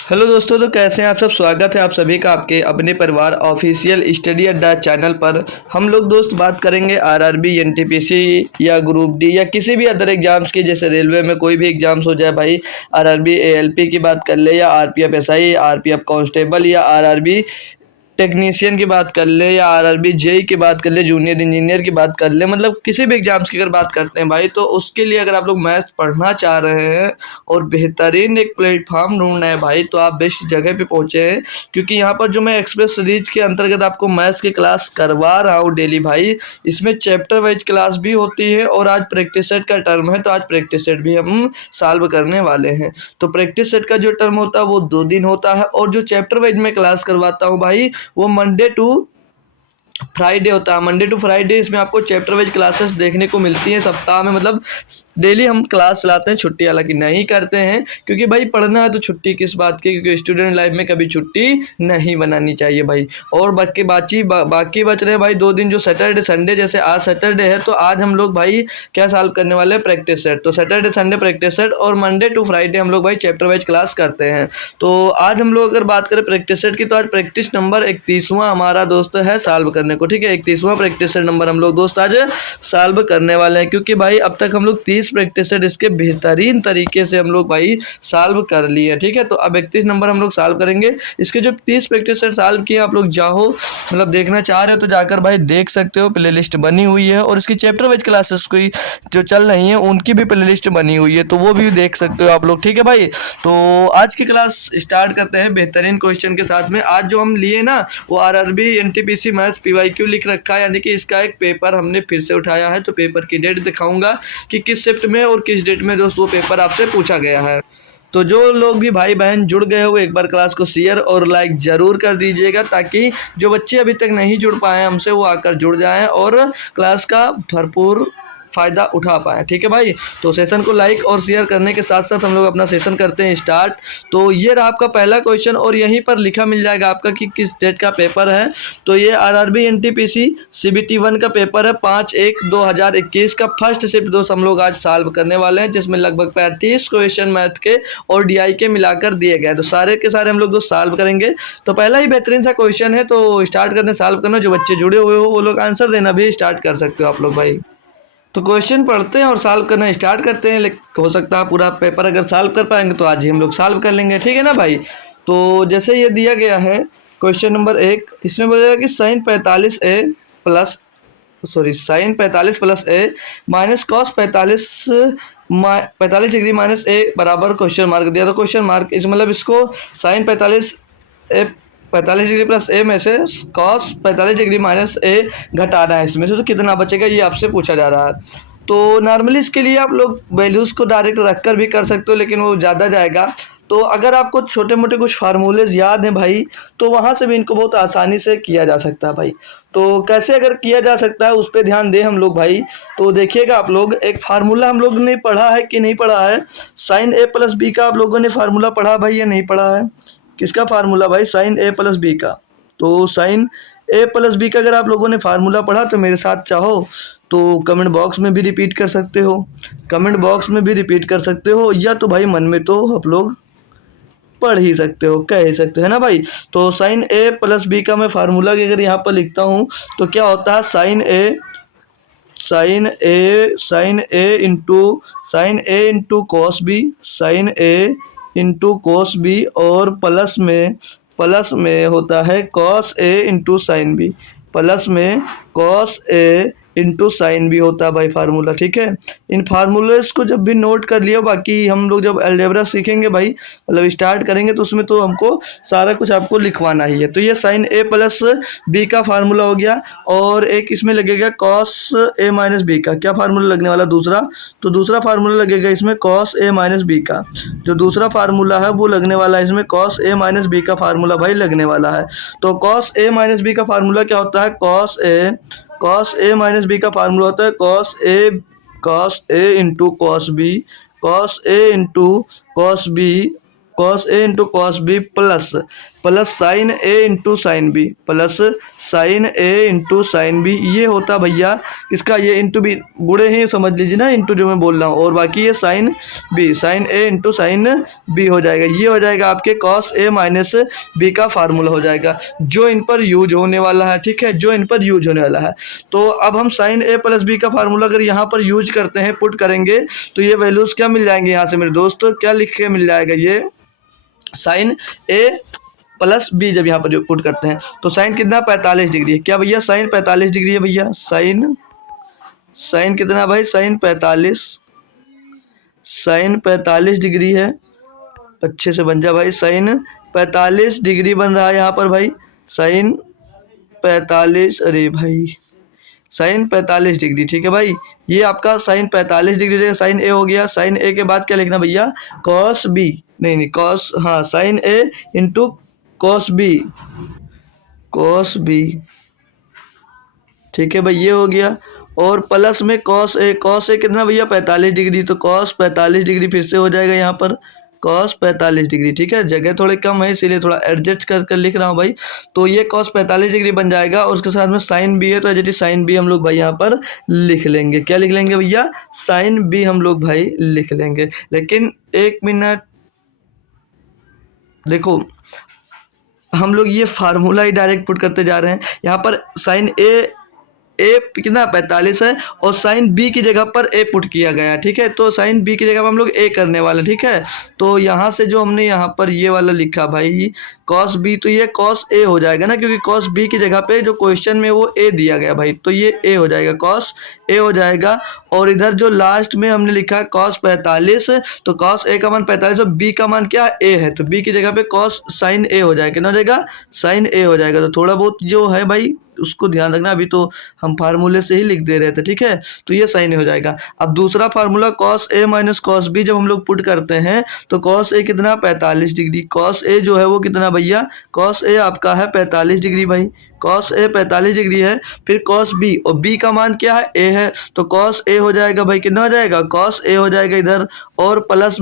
Hello दोस्तों, तो कैसे हैं आप सब। स्वागत है आप सभी का आपके अपने परिवार ऑफिशियल स्टडी अड्डा चैनल पर। हम लोग दोस्त बात करेंगे आरआरबी, एनटीपीसी या ग्रुप डी या किसी भी अदर एग्जाम्स की। जैसे रेलवे में कोई भी एग्जाम्स हो जाए भाई, आरआरबी एएलपी की बात कर ले या आरपीएफ एसआई, आरपीएफ कांस्टेबल या आरआरबी टेक्नीशियन की बात कर ले या आरआरबी जेई की बात कर ले, जूनियर इंजीनियर की बात कर ले, मतलब किसी भी एग्जाम्स की अगर बात करते हैं भाई, तो उसके लिए अगर आप लोग मैथ्स पढ़ना चाह रहे हैं और बेहतरीन एक प्लेटफॉर्म ढूंढना है भाई, तो आप बेस्ट जगह पे पहुंचे हैं। क्योंकि यहाँ पर जो मैं एक्सप्रेस सीरीज के अंतर्गत आपको मैथ्स की क्लास करवा रहा हूँ डेली भाई, इसमें चैप्टर वाइज क्लास भी होती है और आज प्रैक्टिस सेट का टर्म है, तो आज प्रैक्टिस सेट भी हम सॉल्व करने वाले हैं। तो प्रैक्टिस सेट का जो टर्म होता है वो 2 दिन होता है, और जो चैप्टर वाइज मैं क्लास करवाता हूँ भाई, वो मंडे टू फ्राइडे होता है। मंडे टू फ्राइडे इसमें आपको चैप्टर वाइज क्लासेस देखने को मिलती हैं सप्ताह में, मतलब डेली हम क्लास चलाते हैं। छुट्टी हालांकि नहीं करते हैं, क्योंकि भाई पढ़ना है तो छुट्टी किस बात की, क्योंकि स्टूडेंट लाइफ में कभी छुट्टी नहीं बनानी चाहिए भाई। और बाकी बच रहे भाई 2 दिन, जो सैटरडे संडे। जैसे आज सैटरडे है तो आज हम लोग भाई क्या सॉल्व करने वाले हैं, प्रैक्टिस सेट। तो सैटरडे संडे प्रैक्टिस सेट, और मंडे टू फ्राइडे हम लोग भाई चैप्टर वाइज क्लास करते हैं। तो आज हम लोग अगर बात करें प्रैक्टिस सेट की, तो आज प्रैक्टिस नंबर 31वां हमारा दोस्त है सॉल्व करने को। ठीक है, 31वां प्रैक्टिस सेट नंबर हम लोग दोस्त आज सॉल्व करने वाले हैं, क्योंकि भाई अब तक हम लोग 30 प्रैक्टिस सेट इसके बेहतरीन तरीके से हम लोग भाई सॉल्व कर लिए। ठीक है, तो अब 31 नंबर हम लोग सॉल्व करेंगे। इसके जो 30 प्रैक्टिस सेट सॉल्व किए, आप लोग चाहो मतलब देखना चाह रहे हो तो जाकर भाई देख सकते हो, प्लेलिस्ट बनी हुई है। और इसकी चैप्टर वाइज क्लासेस कोई जो चल रही हैं उनकी भी प्लेलिस्ट बनी हुई है, तो वो भी देख सकते हो आप लोग। ठीक है भाई, तो आज की क्लास स्टार्ट करते हैं बेहतरीन क्वेश्चन के साथ में। आज जो हम लिए ना, वो आरआरबी एनटीपीसी मैथ्स पीवाईक्यू लिख रखा है, यानी कि इसका एक पेपर हमने फिर से उठाया है। तो पेपर की डेट दिखाऊंगा कि किस शिफ्ट में और किस डेट में दोस्त वो पेपर आपसे पूछा गया है। तो जो लोग भी भाई बहन जुड़ गए हो, एक बार क्लास को शेयर और लाइक जरूर कर दीजिएगा, ताकि जो बच्चे अभी तक नहीं जुड़ पाए हमसे वो आकर जुड़ जाएं और क्लास का भरपूर फ़ायदा उठा पाएँ। ठीक है भाई, तो सेशन को लाइक और शेयर करने के साथ साथ हम लोग अपना सेशन करते हैं स्टार्ट। तो ये रहा आपका पहला क्वेश्चन, और यहीं पर लिखा मिल जाएगा आपका कि किस डेट का पेपर है। तो ये आरआरबी एनटीपीसी सीबीटी 1 का पेपर है, 5/1/2021 का फर्स्ट शिफ्ट दोस्त हम लोग आज सॉल्व करने वाले हैं, जिसमें लगभग 35 क्वेश्चन मैथ के और डीआई के मिलाकर दिए गए। तो सारे के सारे हम लोग दोस्त सॉल्व करेंगे। तो पहला ही बेहतरीन सा क्वेश्चन है, तो स्टार्ट करते हैं सॉल्व करना। जो बच्चे जुड़े हुए हो वो लोग आंसर देना भी स्टार्ट कर सकते हो आप लोग भाई। तो क्वेश्चन पढ़ते हैं और सॉल्व करना स्टार्ट करते हैं। लेकिन हो सकता है पूरा पेपर अगर सॉल्व कर पाएंगे तो आज ही हम लोग सॉल्व कर लेंगे। ठीक है ना भाई। तो जैसे ये दिया गया है क्वेश्चन नंबर 1, इसमें बोलेगा कि साइन 45 प्लस ए माइनस कॉस 45 डिग्री माइनस ए बराबर क्वेश्चन मार्क दिया। तो क्वेश्चन मार्क इस मतलब इसको साइन 45 डिग्री प्लस ए में से कॉस 45 डिग्री माइनस ए घटाना है इसमें से, तो कितना बचेगा ये आपसे पूछा जा रहा है। तो नॉर्मली इसके लिए आप लोग वैल्यूज़ को डायरेक्ट रख कर भी कर सकते हो, लेकिन वो ज़्यादा जाएगा। तो अगर आपको छोटे मोटे कुछ फार्मूलेज याद हैं भाई, तो वहाँ से भी इनको बहुत आसानी से किया जा सकता है भाई। तो कैसे अगर किया जा सकता है उस पर ध्यान दें हम लोग भाई। तो देखिएगा आप लोग, एक फार्मूला हम लोग ने पढ़ा है कि नहीं पढ़ा है, साइन ए प्लस बी का आप लोगों ने फार्मूला पढ़ा भाई या नहीं पढ़ा है। किसका फार्मूला भाई, साइन ए प्लस बी का। तो साइन ए प्लस बी का अगर आप लोगों ने फार्मूला पढ़ा तो मेरे साथ चाहो तो कमेंट बॉक्स में भी रिपीट कर सकते हो, या तो भाई मन में तो आप लोग पढ़ ही सकते हो, कह ही सकते हो, है ना भाई। तो साइन ए प्लस बी का मैं फार्मूला अगर यहाँ पर लिखता हूँ तो क्या होता है, sine A into cos B, और प्लस में होता है cos A into sine B, plus में कॉस ए इंटू साइन भी होता है भाई फार्मूला। ठीक है, इन फार्मूलेस को जब भी नोट कर लिया, बाकी हम लोग जब अलजेब्रा सीखेंगे भाई, मतलब स्टार्ट करेंगे, तो उसमें तो हमको सारा कुछ आपको लिखवाना ही है। तो ये साइन ए प्लस बी का फार्मूला हो गया, और एक इसमें लगेगा कॉस ए माइनस बी का। क्या फार्मूला लगने वाला दूसरा, तो दूसरा फार्मूला लगेगा इसमें कॉस ए माइनस बी का। जो दूसरा फार्मूला है वो लगने वाला है इसमें कॉस ए माइनस बी का फार्मूला भाई लगने वाला है। तो कॉस ए माइनस बी का फार्मूला क्या होता है, कॉस ए माइनस बी का फार्मूला होता है cos A into cos B, cos A into cos B plus plus sine A into sine B plus sine A into sine B, ये होता भैया इसका, ये इंटू बी गुणे ही समझ लीजिए ना, इंटू जो मैं बोल रहा हूँ, और बाकी ये sine B, sine A into sine B हो जाएगा। ये हो जाएगा आपके कॉस ए माइनस बी का फार्मूला हो जाएगा, जो इन पर यूज होने वाला है। ठीक है, जो इन पर यूज होने वाला है। तो अब हम साइन ए प्लस बी का फार्मूला अगर यहाँ पर यूज करते हैं, पुट करेंगे, तो ये वैल्यूज क्या मिल जाएंगे यहाँ से मेरे दोस्त, क्या लिख के मिल जाएगा, ये साइन ए प्लस बी जब यहाँ पर पुट करते हैं तो साइन कितना 45 डिग्री है। क्या भैया साइन 45 डिग्री है भैया, साइन कितना भाई, साइन 45 डिग्री है। अच्छे से बन जा भाई, साइन 45 डिग्री बन रहा है यहाँ पर भाई, साइन 45, अरे भाई साइन 45 डिग्री। ठीक है भाई, ये आपका साइन 45 डिग्री साइन ए हो गया। साइन ए के बाद क्या लिखना भैया, कॉस बी, नहीं कॉस, हाँ sign A into cos B. ठीक है भाई, ये हो गया। और प्लस में कॉस ए कितना भैया 45 डिग्री, तो कॉस 45 डिग्री फिर से हो जाएगा यहाँ पर, कॉस 45 डिग्री। ठीक है, जगह थोड़े कम है इसीलिए थोड़ा एडजस्ट कर कर लिख रहा हूँ भाई। तो ये कॉस 45 डिग्री बन जाएगा, और उसके साथ में साइन बी है, तो एज साइन बी हम लोग भाई यहाँ पर लिख लेंगे। क्या लिख लेंगे भैया, साइन बी हम लोग भाई लिख लेंगे। लेकिन एक मिनट देखो, हम लोग ये फार्मूला ही डायरेक्ट पुट करते जा रहे हैं। यहाँ पर साइन ए कितना 45 है, और साइन बी की जगह पर ए पुट किया गया। ठीक है, तो साइन बी की जगह पर हम लोग ए करने वाले। ठीक है, तो यहाँ से जो हमने यहाँ पर ये वाला लिखा भाई कॉस बी, तो ये कॉस ए हो जाएगा ना, क्योंकि कॉस बी की जगह पे जो क्वेश्चन में वो ए दिया गया भाई, तो ये ए हो जाएगा, कॉस ए हो जाएगा। और इधर जो लास्ट में हमने लिखा कॉस 45, तो कॉस ए का मान 45 और बी का मान क्या ए है, तो बी की जगह पे कॉस साइन ए हो जाएगा। कितना हो जाएगा, साइन ए हो जाएगा। तो थोड़ा बहुत जो है भाई उसको ध्यान रखना, अभी तो हम फार्मूले से ही लिख दे रहे थे। ठीक है, तो ये साइन हो जाएगा। अब दूसरा formula cos A minus cos B जब हम लोग पुट करते हैं, तो कॉस ए कितना 45 डिग्री, कॉस ए जो है वो कितना भैया, कॉस ए आपका है 45 डिग्री भाई, कॉस ए 45 डिग्री है। फिर कॉस बी, और बी का मान क्या है, ए है, तो कॉस ए हो जाएगा भाई, कितना हो जाएगा, कॉस ए हो जाएगा इधर। और प्लस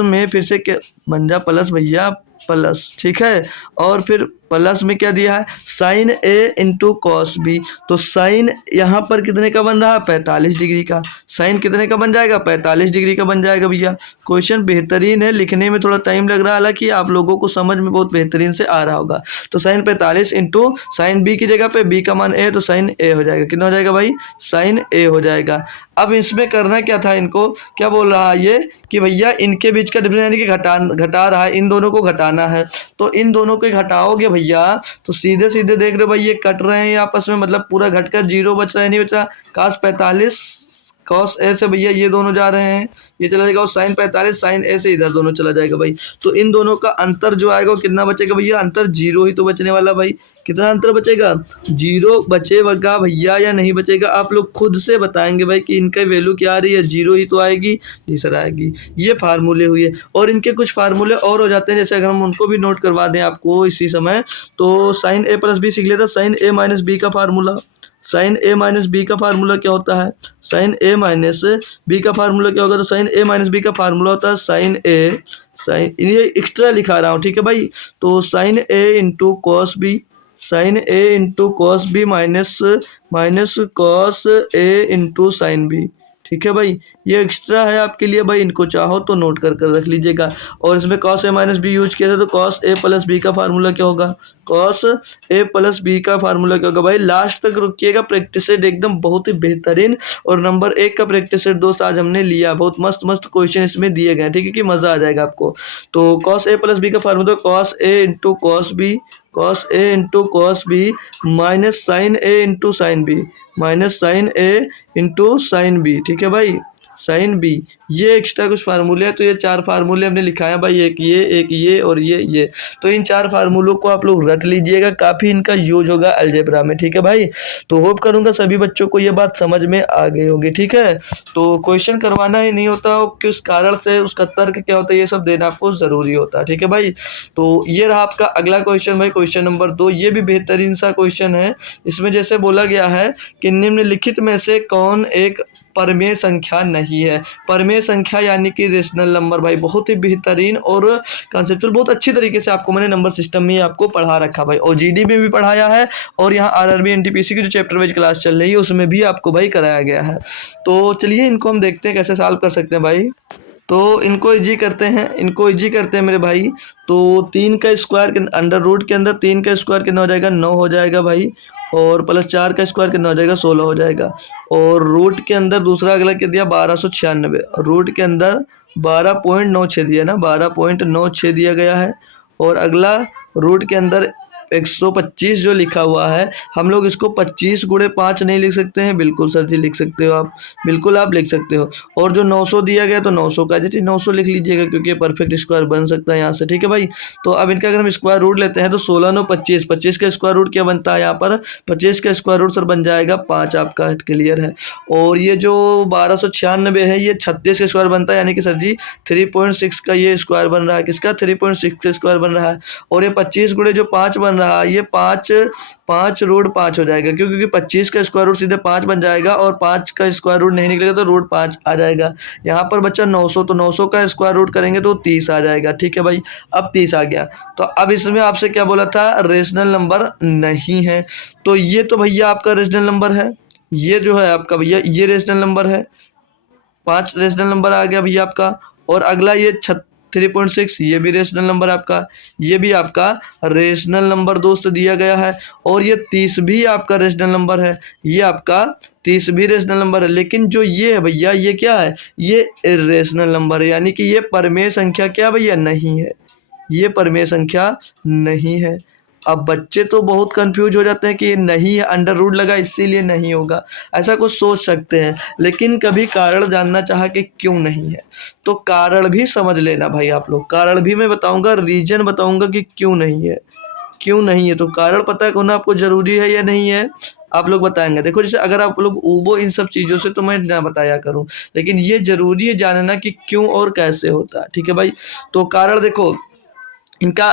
में फिर से क्या बन जा, प्लस भैया प्लस। ठीक है, और फिर प्लस में क्या दिया है, sine A into cos B, तो साइन यहाँ पर कितने का बन रहा है, 45 डिग्री का। साइन कितने का बन जाएगा, 45 डिग्री का बन जाएगा भैया। क्वेश्चन बेहतरीन है, लिखने में थोड़ा टाइम लग रहा है, हालांकि आप लोगों को समझ में बहुत बेहतरीन से आ रहा होगा। तो साइन 45 इंटू साइन बी की जगह पे बी का मान ए, तो साइन ए हो जाएगा। कितना हो जाएगा भाई, साइन ए हो जाएगा। अब इसमें करना क्या था, इनको क्या बोल रहा है ये, कि भैया इनके बीच का डिफरेंस यानी कि घटा रहा है, इन दोनों को घटाना है। तो इन दोनों को घटाओगे भैया, तो सीधे सीधे देख रहे हो भाई ये कट रहे हैं आपस में, मतलब पूरा घटकर जीरो बच रहा है, नहीं बच रहा। काश 45 कॉस ए से भैया ये दोनों जा रहे हैं, ये चला जाएगा, और साइन 45 साइन ए से इधर दोनों चला जाएगा भाई। तो इन दोनों का अंतर जो आएगा वो कितना बचेगा भैया, अंतर जीरो ही तो बचने वाला भाई। कितना अंतर बचेगा, जीरो बचेगा भैया या नहीं बचेगा, आप लोग खुद से बताएंगे भाई कि इनका वैल्यू क्या आ रही है, जीरो ही तो आएगी, जी सर आएगी। ये फार्मूले हुए, और इनके कुछ फार्मूले और हो जाते हैं, जैसे अगर हम उनको भी नोट करवा दें आपको इसी समय, तो साइन ए प्लस बी सीख लेता, साइन ए माइनस बी का formula, sine A minus B का फार्मूला क्या होता है, साइन ए माइनस बी का फार्मूला क्या होगा, तो साइन ए माइनस बी का फार्मूला होता है साइन ए, साइन ये एक्स्ट्रा लिखा रहा हूँ, ठीक है भाई। तो sine A into cos B, sine A into cos B minus cos A into sine B, ठीक है भाई। ये एक्स्ट्रा है आपके लिए भाई, इनको चाहो तो नोट कर कर रख लीजिएगा। और इसमें cos A minus B use किया था, तो कॉस ए प्लस बी का फार्मूला क्या होगा, कॉस ए प्लस बी का फार्मूला क्या होगा भाई। लास्ट तक रुकिएगा, प्रैक्टिस सेट एकदम बहुत ही बेहतरीन और नंबर 1 का प्रैक्टिस सेट दोस्त आज हमने लिया। बहुत मस्त मस्त क्वेश्चन इसमें दिए गए, ठीक है, कि मजा आ जाएगा आपको। तो कॉस ए प्लस बी का formula cos A into cos B, cos A into cos B minus sine A into sine B, minus sine A into sine B, ठीक है भाई, साइन बी। ये एक्स्ट्रा कुछ फार्मूले हैं, तो ये 4 फार्मूले हमने लिखा है भाई, एक ये और ये। तो इन 4 फार्मूलों को आप लोग रट लीजिएगा, काफ़ी इनका यूज होगा अलजेब्रा में, ठीक है भाई। तो होप करूंगा सभी बच्चों को ये बात समझ में आ गई होगी, ठीक है। तो क्वेश्चन करवाना ही नहीं होता, किस कारण से, उसका तर्क क्या होता है, ये सब देना आपको ज़रूरी होता है, ठीक है भाई। तो ये रहा आपका अगला क्वेश्चन भाई, क्वेश्चन नंबर 2। ये भी बेहतरीन सा क्वेश्चन है। इसमें जैसे बोला गया है कि निम्नलिखित में से कौन एक परमेय संख्या नहीं है। परमेय संख्या यानी कि रेशनल नंबर भाई, बहुत ही बेहतरीन और कॉन्सेप्चुअल, बहुत अच्छी तरीके से आपको मैंने नंबर सिस्टम में आपको पढ़ा रखा भाई, और जीडी में भी पढ़ाया है, और यहाँ आरआरबी एनटीपीसी की जो चैप्टर वाइज क्लास चल रही है उसमें भी आपको भाई कराया गया है। तो चलिए इनको हम देखते हैं कैसे सॉल्व कर सकते हैं भाई। तो इनको इजी करते हैं, मेरे भाई। तो 3 का स्क्वायर के अंडर रूट के अंदर 3 का स्क्वायर कितना हो जाएगा, 9 हो जाएगा भाई, और प्लस 4 का स्क्वायर कितना हो जाएगा, 16 हो जाएगा। और रूट के अंदर दूसरा अगला क्या दिया, 1296, रूट के अंदर 12.96 दिया ना, 12.96 दिया गया है। और अगला रूट के अंदर 125 जो लिखा हुआ है, हम लोग इसको 25 गुणे 5 नहीं लिख सकते हैं, बिल्कुल सर जी लिख सकते हो आप, बिल्कुल आप लिख सकते हो। और जो 900 दिया गया तो 900 का जी 900 लिख लीजिएगा, क्योंकि ये परफेक्ट स्क्वायर बन सकता है यहाँ से, ठीक है भाई। तो अब इनका अगर हम स्क्वायर रूट लेते हैं तो 16 9 25, 25 का स्क्वायर रूट क्या बनता है यहाँ पर, 25 का स्क्वायर रूट सर बन जाएगा 5, आपका क्लियर है। और ये जो 1296 है ये 36 का स्क्वायर बनता है, यानी कि सर जी 3.6 का ये स्क्वायर बन रहा है, किसका 3.6 का स्क्वायर बन रहा है। और ये 25 गुणे जो 5 बन रहा है, ये 5 रूट 5 हो जाएगा, क्योंकि 25 का स्क्वायर रूट सीधे 5 बन जाएगा, और 5 का स्क्वायर रूट नहीं निकलेगा तो रूट 5 आ जाएगा। यहाँ पर बच्चा 900, तो 900 का स्क्वायर रूट करेंगे तो 30 आ जाएगा, ठीक है भाई। अब 30 आ गया, तो अब इसमें आपसे क्या बोला था, रेशनल नंबर नहीं है। तो ये तो भैया आपका रेशनल नंबर है, ये जो है आपका भैया ये रेशनल नंबर है, 5 रेशनल नंबर आ गया भैया आपका। और अगला ये 3.6, ये भी रेशनल नंबर आपका, ये भी आपका रेशनल नंबर दोस्त दिया गया है। और ये 30 भी आपका रेशनल नंबर है, ये आपका 30 भी रेशनल नंबर है। लेकिन जो ये है भैया, ये क्या है, ये इर्रेशनल नंबर है, यानी कि ये परमेय संख्या क्या भैया, नहीं है, ये परमेय संख्या नहीं है। अब बच्चे तो बहुत कंफ्यूज हो जाते हैं कि ये नहीं है, अंडर रूट लगा इसीलिए नहीं होगा, ऐसा कुछ सोच सकते हैं। लेकिन कभी कारण जानना चाहा कि क्यों नहीं है, तो कारण भी समझ लेना भाई आप लोग, कारण भी मैं बताऊंगा, रीजन बताऊंगा कि क्यों नहीं है, क्यों नहीं है। तो कारण पता होना आपको जरूरी है या नहीं है, आप लोग बताएंगे। देखो जैसे अगर आप लोग ऊबो इन सब चीज़ों से तो मैं ना बताया करूं, लेकिन ये जरूरी है जानना कि क्यों और कैसे होता है, ठीक है भाई। तो कारण देखो, इनका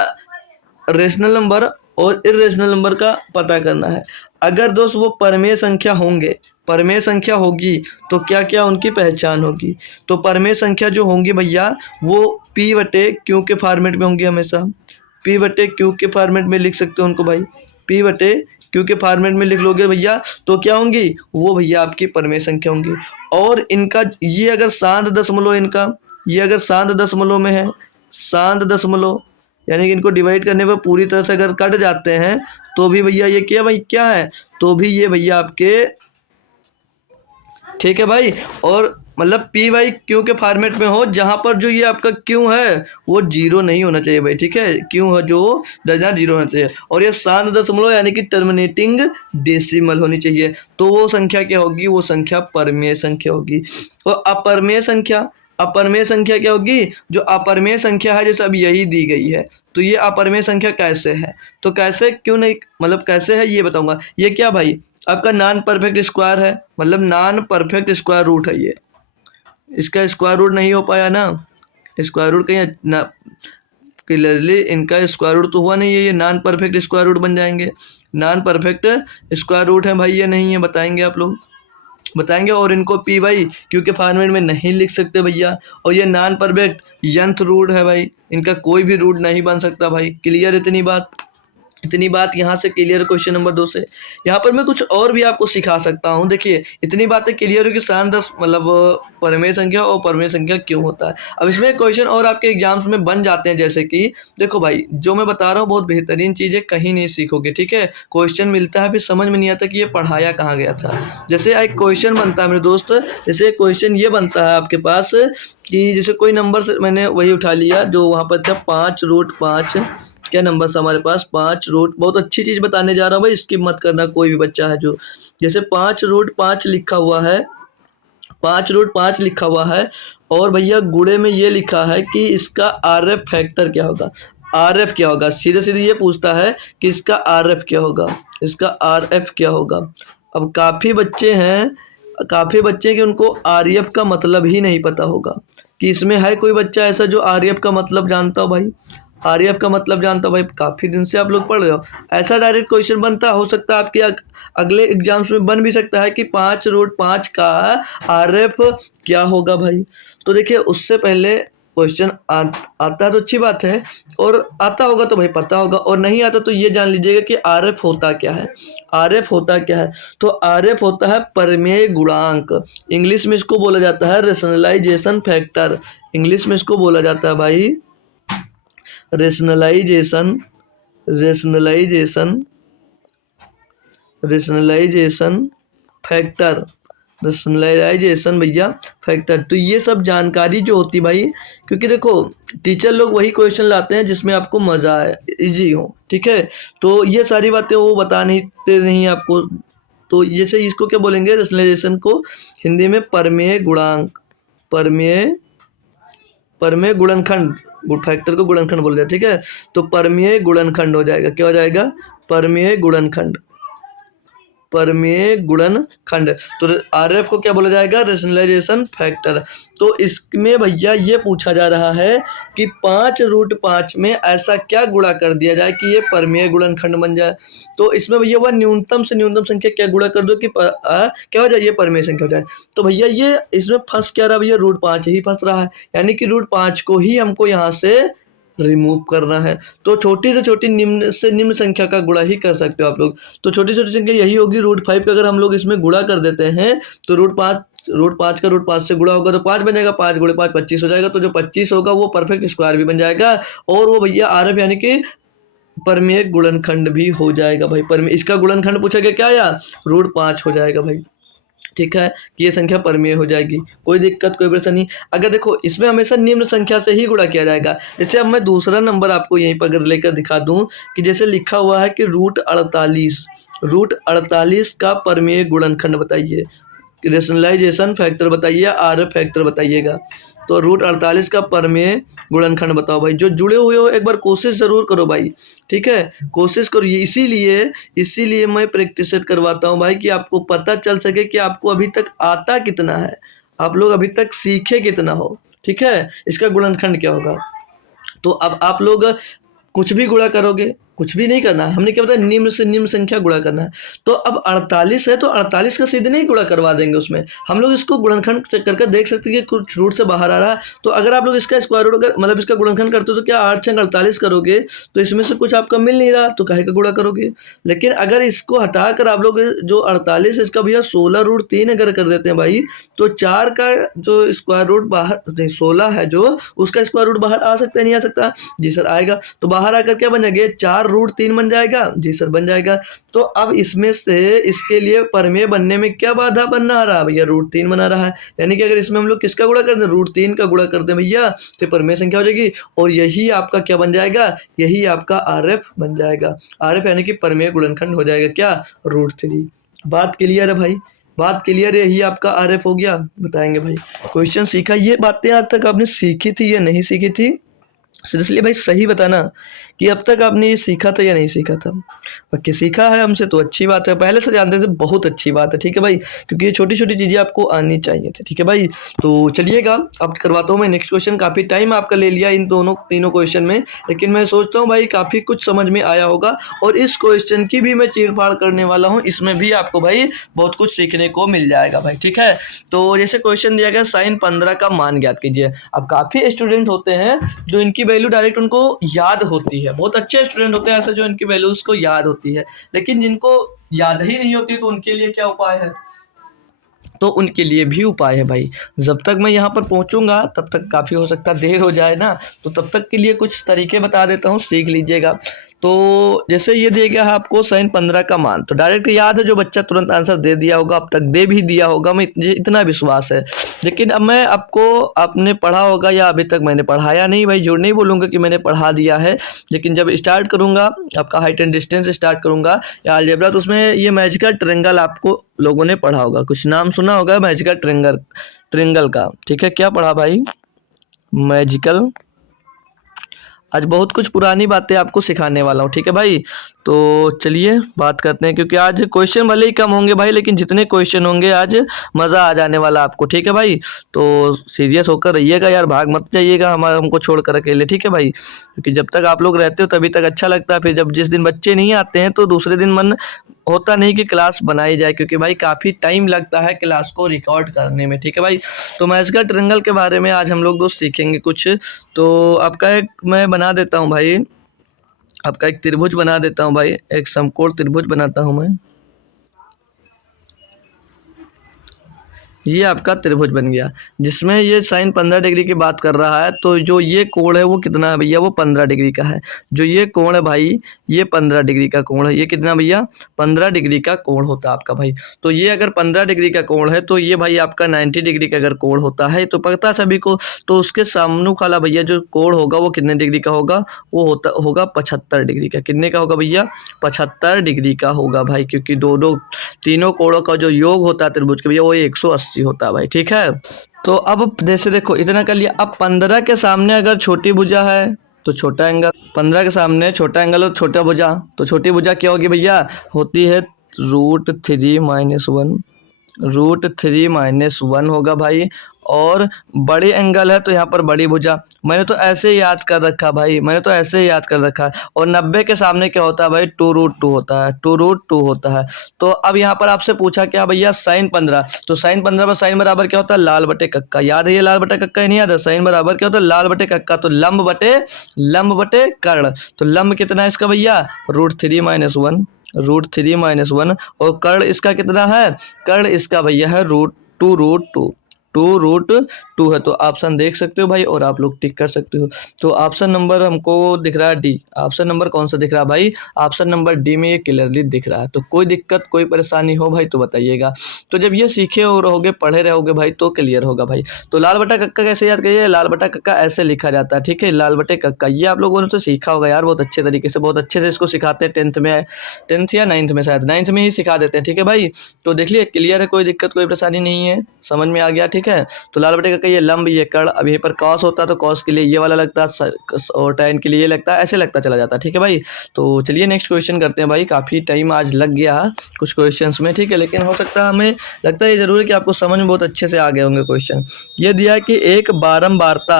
रेशनल नंबर और इर्रेशनल नंबर का पता करना है। अगर दोस्त वो परमेय संख्या होंगे, परमेय संख्या होगी तो क्या क्या उनकी पहचान होगी। तो परमेय संख्या जो होंगी भैया वो पी बटे क्यू के फॉर्मेट में होंगी, हमेशा पी बटे क्यू के फॉर्मेट में लिख सकते हो उनको भाई, पी बटे क्यू के फॉर्मेट में लिख लोगे भैया तो क्या होंगी, वो भैया आपकी परमेय संख्या होंगी। और इनका ये अगर शांत दशमलव, इनका ये अगर शांत दशमलव में है, शांत दशमलव यानी कि इनको डिवाइड करने पर पूरी तरह से अगर कट जाते हैं तो भी भैया ये क्या भाई, क्या है, तो भी ये भैया आपके, ठीक है भाई। और मतलब पी बाई क्यू के फॉर्मेट में हो, जहां पर जो ये आपका क्यू है वो जीरो नहीं होना चाहिए भाई, ठीक है, क्यू है जो डजना जीरो होना चाहिए। और ये शांत दशमलव यानी कि टर्मिनेटिंग डेसिमल होनी चाहिए, तो वो संख्या क्या होगी, वो संख्या परमेय संख्या होगी। और अपरमेय संख्या, अपरमेय संख्या क्या होगी, जो अपरमेय संख्या है जैसे अब यही दी गई है, तो ये अपरमेय संख्या कैसे है, तो कैसे क्यों नहीं, मतलब कैसे है ये बताऊंगा। ये क्या भाई आपका नॉन परफेक्ट स्क्वायर है, मतलब नॉन परफेक्ट स्क्वायर रूट है, ये इसका स्क्वायर रूट नहीं हो पाया ना, स्क्वायर रूट कहीं ना, क्लियरली इनका स्क्वायर रूट तो हुआ नहीं है, ये नॉन परफेक्ट स्क्वायर रूट बन जाएंगे, नॉन परफेक्ट स्क्वायर रूट है भाई, ये नहीं है, बताएंगे आप लोग बताएंगे। और इनको पी भाई क्योंकि फॉर्मेट में नहीं लिख सकते भैया, और ये नॉन परफेक्ट यंथ रूट है भाई, इनका कोई भी रूट नहीं बन सकता भाई, क्लियर इतनी बात यहाँ से क्लियर। क्वेश्चन नंबर 2 से यहाँ पर मैं कुछ और भी आपको सिखा सकता हूँ, देखिए इतनी बातें क्लियर हो कि शांत दस मतलब परमेय संख्या और परमेय संख्या क्यों होता है। अब इसमें क्वेश्चन और आपके एग्जाम्स में बन जाते हैं, जैसे कि देखो भाई जो मैं बता रहा हूँ बहुत बेहतरीन चीज़ है, कहीं नहीं सीखोगे, ठीक है। क्वेश्चन मिलता है फिर समझ में नहीं आता कि ये पढ़ाया कहाँ गया था। जैसे एक क्वेश्चन बनता है मेरे दोस्त, जैसे क्वेश्चन ये बनता है आपके पास कि जैसे कोई नंबर से मैंने वही उठा लिया जो वहाँ पर था 5√5, क्या नंबर था हमारे पास 5 बहुत अच्छी चीज़ बताने जा रहा हूँ भाई, स्किप मत करना कोई भी बच्चा है जो, जैसे 5√5 लिखा हुआ है, 5√5 लिखा हुआ है, और भैया गुणे में ये लिखा है कि इसका RF फैक्टर क्या होगा, RF क्या होगा, सीधे सीधे ये पूछता है कि इसका RF क्या होगा, इसका RF क्या होगा। अब काफ़ी बच्चे हैं कि उनको RF का मतलब ही नहीं पता होगा, कि इसमें है कोई बच्चा ऐसा जो RF का मतलब जानता हो भाई, आरएफ का मतलब जानता हो भाई, काफ़ी दिन से आप लोग पढ़ रहे हो। ऐसा डायरेक्ट क्वेश्चन बनता हो सकता है आपके अगले एग्जाम्स में बन भी सकता है कि 5√5 का आरएफ क्या होगा भाई। तो देखिए उससे पहले क्वेश्चन आता है तो अच्छी बात है, और आता होगा तो भाई पता होगा, और नहीं आता तो ये जान लीजिएगा कि आरएफ होता क्या है। आरएफ होता क्या है, तो आरएफ होता है परमेय गुणांक। इंग्लिश में इसको बोला जाता है रेशनलाइजेशन फैक्टर। इंग्लिश में इसको बोला जाता है भाई rationalization rationalization rationalization factor. Rationalization भैया फैक्टर। तो ये सब जानकारी जो होती भाई, क्योंकि देखो टीचर लोग वही क्वेश्चन लाते हैं जिसमें आपको मजा आए, इजी हो, ठीक है। तो ये सारी बातें वो बता नहीं आपको। तो जैसे इसको क्या बोलेंगे, रेशनलाइजेशन को हिंदी में परमेय गुणांक, परमेय परमेय गुणनखंड, फैक्टर को गुणनखंड बोल दिया, ठीक है। तो परमेय गुणनखंड हो जाएगा, क्या हो जाएगा, परमेय गुणनखंड, परमेय गुणनखंड। तो आरएफ को क्या बोला जाएगा, रेशनलाइजेशन फैक्टर। तो इसमें भैया ये पूछा जा रहा है कि 5√5 में ऐसा क्या गुणा कर दिया जाए कि ये परमेय गुणनखंड बन जाए। तो इसमें भैया वह न्यूनतम से न्यूनतम संख्या क्या गुणा कर दो कि क्या हो जाए, ये परमेय संख्या हो जाए। तो भैया ये इसमें फंस क्या रहा भैया, √5 ही फंस रहा है, यानी कि √5 को ही हमको यहाँ से रिमूव करना है। तो छोटी से छोटी निम्न से निम्न संख्या का गुणा ही कर सकते हो आप लोग। तो छोटी छोटी संख्या यही होगी √5 का, अगर हम लोग इसमें गुणा कर देते हैं तो √5 का √5 से गुणा होगा तो 5 बन जाएगा, 5 × 5 25 हो जाएगा। तो जो 25 होगा वो परफेक्ट स्क्वायर भी बन जाएगा, और वो भैया आरएफ यानी कि परमेय गुणनखंड भी हो जाएगा भाई। परमेय इसका गुणनखंड पूछा गया क्या या √5 हो जाएगा भाई, ठीक है, कि ये संख्या परमेय हो जाएगी। कोई दिक्कत कोई प्रश्न नहीं। अगर देखो इसमें हमेशा निम्न संख्या से ही गुणा किया जाएगा। जैसे अब मैं दूसरा नंबर आपको यहीं पर अगर लेकर दिखा दूं कि जैसे लिखा हुआ है कि √48 का परमेय गुणनखंड बताइए, रेशनलाइजेशन फैक्टर बताइए, आरएफ फैक्टर बताइएगा। तो √48 का परमेय गुणनखंड बताओ भाई। जो जुड़े हुए हो एक बार कोशिश जरूर करो भाई, ठीक है, कोशिश करो। इसीलिए मैं प्रैक्टिस करवाता हूँ भाई, कि आपको पता चल सके कि आपको अभी तक आता कितना है, आप लोग अभी तक सीखे कितना हो, ठीक है। इसका गुणनखंड क्या होगा, तो अब आप लोग कुछ भी गुणा करोगे, कुछ भी नहीं करना है, हमने क्या बताया, निम्न से निम्न संख्या गुणा करना है। तो अब 48 है तो 48 का सीधे नहीं गुणा करवा देंगे, उसमें हम लोग इसको गुणनखंड करके देख सकते हैं कि कुछ रूट से बाहर आ रहा है। तो अगर आप लोग इसका स्क्वायर रूट अगर मतलब इसका गुणनखंड करते हो तो क्या 8 × 48 करोगे, तो इसमें से कुछ आपका मिल नहीं रहा तो काहे का गुणा करोगे। लेकिन अगर इसको हटाकर आप लोग जो 48 है इसका भैया 16√3 अगर कर देते हैं भाई, तो 4 का जो स्क्वायर रूट बाहर नहीं, 16 है जो उसका स्क्वायर रूट बाहर आ सकता है, नहीं आ सकता, जी सर आएगा। तो बाहर आकर क्या बन जाएगा, 4√3 बन जाएगा, जी सर बन जाएगा। तो अब इसमें से इसके लिए परमेय बनने में क्या बाधा बनना रहा भैया, √3 बना रहा है। यानी कि अगर इसमें हम लोग किसका गुणा कर दें, √3 का गुणा कर दें भैया, तो परमेय संख्या हो जाएगी, और यही आपका क्या बन जाएगा, यही आपका आरएफ बन जाएगा। आरएफ यानी कि परमेय गुणनखंड हो जाएगा क्या, √3। बात क्लियर है भाई, बात क्लियर है, यही आपका आरएफ हो गया। बताएंगे भाई क्वेश्चन सीखा, ये बातें आज तक आपने सीखी थी या नहीं सीखी थी, सीरियसली भाई सही बताना कि अब तक आपने ये सीखा था या नहीं सीखा था। बाकी सीखा है हमसे तो अच्छी बात है, पहले से जानते थे बहुत अच्छी बात है, ठीक है भाई, क्योंकि ये छोटी छोटी चीज़ें आपको आनी चाहिए थी, ठीक है भाई। तो चलिएगा अब करवाता हूँ मैं नेक्स्ट क्वेश्चन। काफ़ी टाइम आपका ले लिया इन तीनों क्वेश्चन में, लेकिन मैं सोचता हूँ भाई काफ़ी कुछ समझ में आया होगा, और इस क्वेश्चन की भी मैं चीर-फाड़ करने वाला हूँ, इसमें भी आपको भाई बहुत कुछ सीखने को मिल जाएगा भाई, ठीक है। तो जैसे क्वेश्चन दिया गया sin 15 का मान ज्ञात कीजिए। अब काफ़ी स्टूडेंट होते हैं जो इनकी वैल्यू डायरेक्ट उनको याद होती है, बहुत अच्छे स्टूडेंट होते हैं ऐसे जो इनकी वैल्यूज को याद होती है, लेकिन जिनको याद ही नहीं होती तो उनके लिए क्या उपाय है, तो उनके लिए भी उपाय है भाई। जब तक मैं यहाँ पर पहुँचूंगा तब तक काफ़ी हो सकता देर हो जाए ना, तो तब तक के लिए कुछ तरीके बता देता हूँ, सीख लीजिएगा। तो जैसे ये दिया गया है आपको sin 15 का मान, तो डायरेक्ट याद है जो बच्चा तुरंत आंसर दे दिया होगा, अब तक दे भी दिया होगा, मैं इतना विश्वास है। लेकिन अब मैं आपको, आपने पढ़ा होगा या अभी तक मैंने पढ़ाया नहीं भाई, जो नहीं बोलूँगा कि मैंने पढ़ा दिया है, लेकिन जब स्टार्ट करूँगा आपका हाइट एंड डिस्टेंस स्टार्ट करूँगा या अलजेब्रा, तो उसमें ये मैजिकल ट्रायंगल आपको लोगों ने पढ़ा होगा, कुछ नाम सुना होगा मैजिकल ट्रायंगल का, ठीक है। क्या पढ़ा भाई, मैजिकल। आज बहुत कुछ पुरानी बातें आपको सिखाने वाला हूँ, ठीक है भाई। तो चलिए बात करते हैं, क्योंकि आज क्वेश्चन भले ही कम होंगे भाई, लेकिन जितने क्वेश्चन होंगे आज मज़ा आ जाने वाला आपको, ठीक है भाई। तो सीरियस होकर रहिएगा यार, भाग मत जाइएगा हमको छोड़ कर अकेले, ठीक है भाई, क्योंकि जब तक आप लोग रहते हो तभी तक अच्छा लगता है। फिर जब जिस दिन बच्चे नहीं आते हैं तो दूसरे दिन मन होता नहीं कि क्लास बनाई जाए, क्योंकि भाई काफ़ी टाइम लगता है क्लास को रिकॉर्ड करने में, ठीक है भाई। तो मैथ्स ट्रायंगल के बारे में आज हम लोग दोस्त सीखेंगे कुछ। तो आपका एक मैं बना देता हूँ भाई, आपका एक त्रिभुज बना देता हूँ भाई, एक समकोण त्रिभुज बनाता हूँ मैं। ये आपका त्रिभुज बन गया, जिसमें ये साइन 15 डिग्री की बात कर रहा है। तो जो ये कोण है वो कितना है भैया, वो 15 डिग्री का है। जो ये कोण है भाई, ये 15 डिग्री का कोण है। ये कितना भैया, 15 डिग्री का कोण होता है आपका भाई। तो ये अगर 15 डिग्री का कोण है तो ये भाई आपका 90 डिग्री का अगर कोण होता है तो पता है सभी को, तो उसके सामने वाला भैया जो कोण होगा वो कितने डिग्री का होगा, वो होगा 75 डिग्री का। कितने का होगा भैया, 75 डिग्री का होगा भाई, क्योंकि दो तीनों कोणों का जो योग होता है त्रिभुज के भैया वो 180 होता है भाई, ठीक है। तो अब जैसे देखो इतना कर लिया। अब 15 के सामने अगर छोटी भुजा है तो छोटा एंगल, 15 के सामने छोटा एंगल और छोटा भुजा, तो छोटी भुजा क्या होगी भैया, होती है √3 - 1, √3 - 1 होगा भाई। और बड़े एंगल है तो यहाँ पर बड़ी भुजा, मैंने तो ऐसे ही याद कर रखा भाई, मैंने तो ऐसे ही याद कर रखा है। और 90 के सामने क्या होता है भाई, 2√2 होता है, 2√2 होता है। तो अब यहाँ पर आपसे पूछा क्या भैया, साइन 15, तो साइन 15 पर साइन बराबर क्या होता है, लाल बटे कक्का। याद है ये लाल बटे कक्का ही नहीं याद है, साइन बराबर क्या होता है, लाल बटे कक्का। तो लंब बटे कर्ण, तो लंब कितना है इसका भैया, √3 - 1, √3 - 1। और कर्ण इसका कितना है, कर्ण इसका भैया है √2 2√2 है। तो ऑप्शन देख सकते हो भाई, और आप लोग टिक कर सकते हो। तो ऑप्शन नंबर हमको दिख रहा है डी। ऑप्शन नंबर कौन सा दिख रहा है भाई, ऑप्शन नंबर डी में ये क्लियरली दिख रहा है। तो कोई दिक्कत कोई परेशानी हो भाई तो बताइएगा। तो जब ये सीखे हो रहोगे, पढ़े रहोगे भाई, तो क्लियर होगा भाई। तो लाल बटा कक्का कैसे याद करिए, लाल बटा कक्का ऐसे लिखा जाता है, ठीक है, लाल बटे कक्का। ये आप लोगों ने तो सीखा होगा यार बहुत अच्छे तरीके से, बहुत अच्छे से इसको सिखाते हैं 10th में, 10th या 9th में, शायद 9th में ही सिखा देते हैं, ठीक है भाई। तो देख लिए क्लियर है, कोई दिक्कत कोई परेशानी नहीं है, समझ में आ गया, ठीक है। तो लाल बटे का ये लंब, ये कर्ण, अब यहीं पर कॉस होता है तो कॉस के लिए ये वाला लगता है, और tan के लिए ये लगता है, ऐसे लगता चला जाता है, ठीक है भाई। तो चलिए नेक्स्ट क्वेश्चन करते हैं भाई। काफ़ी टाइम आज लग गया कुछ क्वेश्चंस में, ठीक है, लेकिन हो सकता है, हमें लगता है ये जरूर है कि आपको समझ में बहुत अच्छे से आ गए होंगे क्वेश्चन। ये दिया है कि एक बारंबारता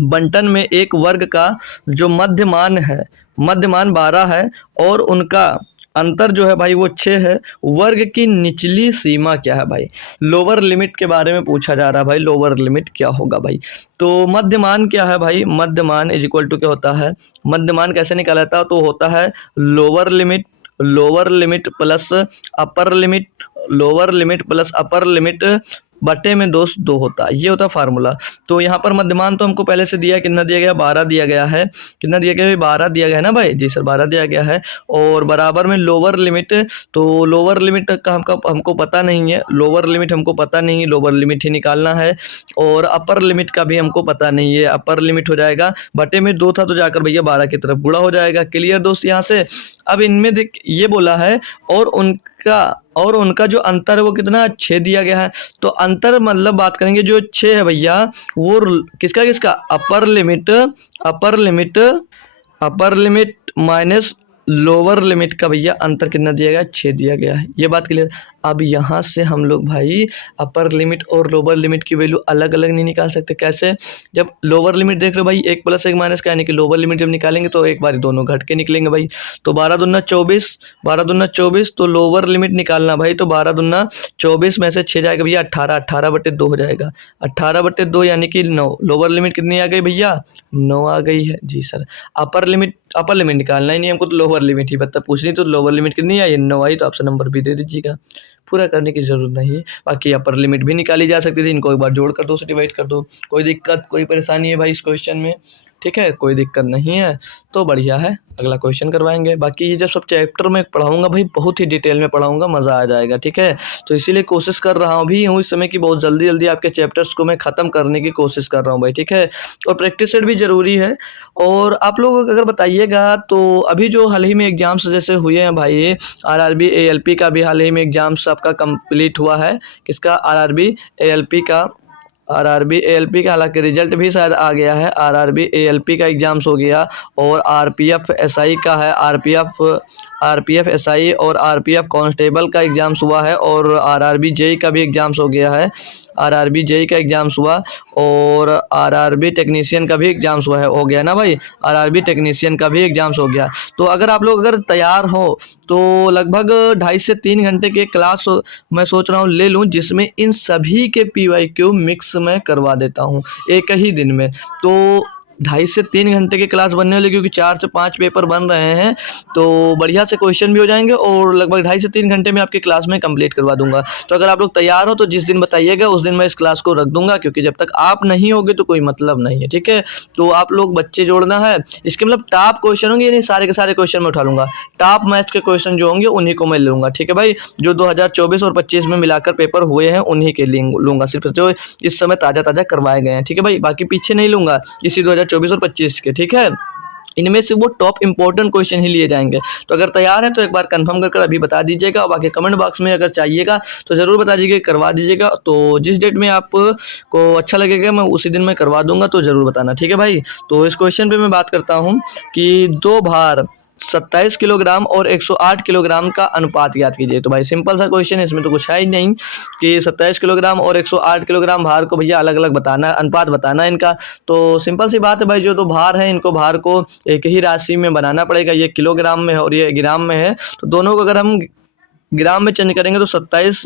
बंटन में एक वर्ग का जो मध्यमान है, मध्यमान 12 है और उनका अंतर जो है भाई वो 6 है, वर्ग की निचली सीमा क्या है भाई। लोअर लिमिट के बारे में पूछा जा रहा है भाई, लोअर लिमिट क्या होगा भाई। तो मध्यमान क्या है भाई, मध्यमान इज इक्वल टू क्या होता है, मध्यमान कैसे निकाला जाता है, तो होता है lower limit plus upper limit, lower limit plus upper limit बटे में दोस्त 2 होता है, ये होता है फार्मूला। तो यहाँ पर मध्यमान तो हमको पहले से दिया, कितना दिया गया, 12 दिया गया है। कितना दिया गया है, 12 दिया गया है ना भाई, जी सर 12 दिया गया है। और बराबर में लोअर लिमिट, तो लोअर लिमिट का हमको पता नहीं है, लोअर लिमिट हमको पता नहीं है, लोअर लिमिट ही निकालना है। और अपर लिमिट का भी हमको पता नहीं है, अपर लिमिट हो जाएगा, बटे में 2 था तो जाकर भैया 12 की तरफ गुणा हो जाएगा। क्लियर दोस्त यहाँ से। अब इनमें देख ये बोला है, और उनका जो अंतर है वो कितना, 6 दिया गया है। तो अंतर मतलब बात करेंगे जो 6 है भैया, वो किसका upper limit minus lower limit का भैया अंतर कितना दिया गया, 6 दिया गया है, ये बात क्लियर। अब यहाँ से हम लोग भाई अपर लिमिट और लोअर लिमिट की वैल्यू अलग अलग नहीं निकाल सकते। कैसे, जब लोअर लिमिट देख लो भाई 1 + 1 माइनस का, यानी कि लोअर लिमिट जब निकालेंगे तो एक बार दोनों घट के निकलेंगे भाई। तो 12 दूना 24, 12 दूना 24, तो लोअर लिमिट निकालना भाई, तो 12 दूना 24 में से 6 जाएगा भैया 18, 18/2 हो जाएगा, 18/2 यानी कि 9। लोअर लिमिट कितनी आ गई भैया, 9 आ गई है, जी सर। अपर लिमिट निकालना ही नहीं हमको, तो लोअर लिमिट ही बता पूछनी, तो लोअर लिमिट कितनी आई, 9 आई, तो ऑप्शन नंबर भी दे दीजिएगा, पूरा करने की जरूरत नहीं है। बाकी अपर लिमिट भी निकाली जा सकती थी, इनको एक बार जोड़ कर 2 से डिवाइड कर दो, कोई दिक्कत कोई परेशानी है भाई इस क्वेश्चन में, ठीक है, कोई दिक्कत नहीं है, तो बढ़िया है। अगला क्वेश्चन करवाएंगे। बाकी ये जब सब चैप्टर में पढ़ाऊंगा भाई, बहुत ही डिटेल में पढ़ाऊंगा, मज़ा आ जाएगा, ठीक है। तो इसीलिए कोशिश कर रहा हूँ इस समय कि बहुत जल्दी आपके चैप्टर्स को मैं ख़त्म करने की कोशिश कर रहा हूँ भाई, ठीक है। और प्रैक्टिस सेट भी ज़रूरी है। और आप लोग अगर बताइएगा तो अभी जो हाल ही में एग्जाम्स जैसे हुए हैं भाई, RRB ALP का भी हाल ही में एग्जाम्स आपका कंप्लीट हुआ है, किसका, RRB ALP का आरआरबी एएलपी का हालांकि रिजल्ट भी शायद आ गया है। आरआरबी एएलपी का एग्जाम्स हो गया और आरपीएफ एसआई का है। आरपीएफ एसआई और आरपीएफ कांस्टेबल का एग्जाम्स हुआ है और आरआरबी जेई का भी एग्जाम्स हो गया है। आरआरबी जेई का एग्जाम्स हुआ और आरआरबी टेक्नीशियन का भी एग्जाम्स हुआ है, हो गया ना भाई। आरआरबी टेक्नीशियन का भी एग्जाम्स हो गया। तो अगर आप लोग अगर तैयार हो तो लगभग 2.5 से 3 घंटे के क्लास मैं सोच रहा हूँ ले लूँ, जिसमें इन सभी के पीवाईक्यू मिक्स में करवा देता हूँ एक ही दिन में। तो 2.5 से 3 घंटे की क्लास बनने वाली, क्योंकि 4 से 5 पेपर बन रहे हैं तो बढ़िया से क्वेश्चन भी हो जाएंगे और लगभग 2.5 से 3 घंटे में आपकी क्लास में कंप्लीट करवा दूंगा। तो अगर आप लोग तैयार हो तो जिस दिन बताइएगा उस दिन मैं इस क्लास को रख दूंगा, क्योंकि जब तक आप नहीं होगे तो कोई मतलब नहीं है, ठीक है। तो आप लोग बच्चे जोड़ना है, इसके मतलब टॉप क्वेश्चन होंगे, नहीं सारे के सारे क्वेश्चन मैं उठा लूंगा। टॉप मैथ्स के क्वेश्चन जो होंगे उन्हीं को मैं लूंगा, ठीक है भाई। जो 2024 और 25 में मिलाकर पेपर हुए हैं उन्हीं के लूंगा, सिर्फ जो इस समय ताज़ा ताज़ा करवाए गए हैं, ठीक है भाई। बाकी पीछे नहीं लूंगा, इसी 2024 और 25 के, ठीक है। इनमें से वो टॉप इंपॉर्टेंट क्वेश्चन ही लिए जाएंगे। तो अगर तैयार हैं तो एक बार कंफर्म कर अभी बता दीजिएगा, और बाकी कमेंट बॉक्स में अगर चाहिएगा तो ज़रूर बता दीजिएगा, करवा दीजिएगा। तो जिस डेट में आपको अच्छा लगेगा मैं उसी दिन मैं करवा दूंगा, तो ज़रूर बताना, ठीक है भाई। तो इस क्वेश्चन पे मैं बात करता हूँ कि 2 भार 27 किलोग्राम और 108 किलोग्राम का अनुपात याद कीजिए। तो भाई सिंपल सा क्वेश्चन है, इसमें तो कुछ है ही नहीं कि 27 किलोग्राम और 108 किलोग्राम भार को भैया अलग अलग बताना, अनुपात बताना है इनका। तो सिंपल सी बात है भाई, जो तो भार है इनको भार को एक ही राशि में बनाना पड़ेगा। ये किलोग्राम में है और ये ग्राम में है, तो दोनों को अगर हम ग्राम में चेंज करेंगे तो 27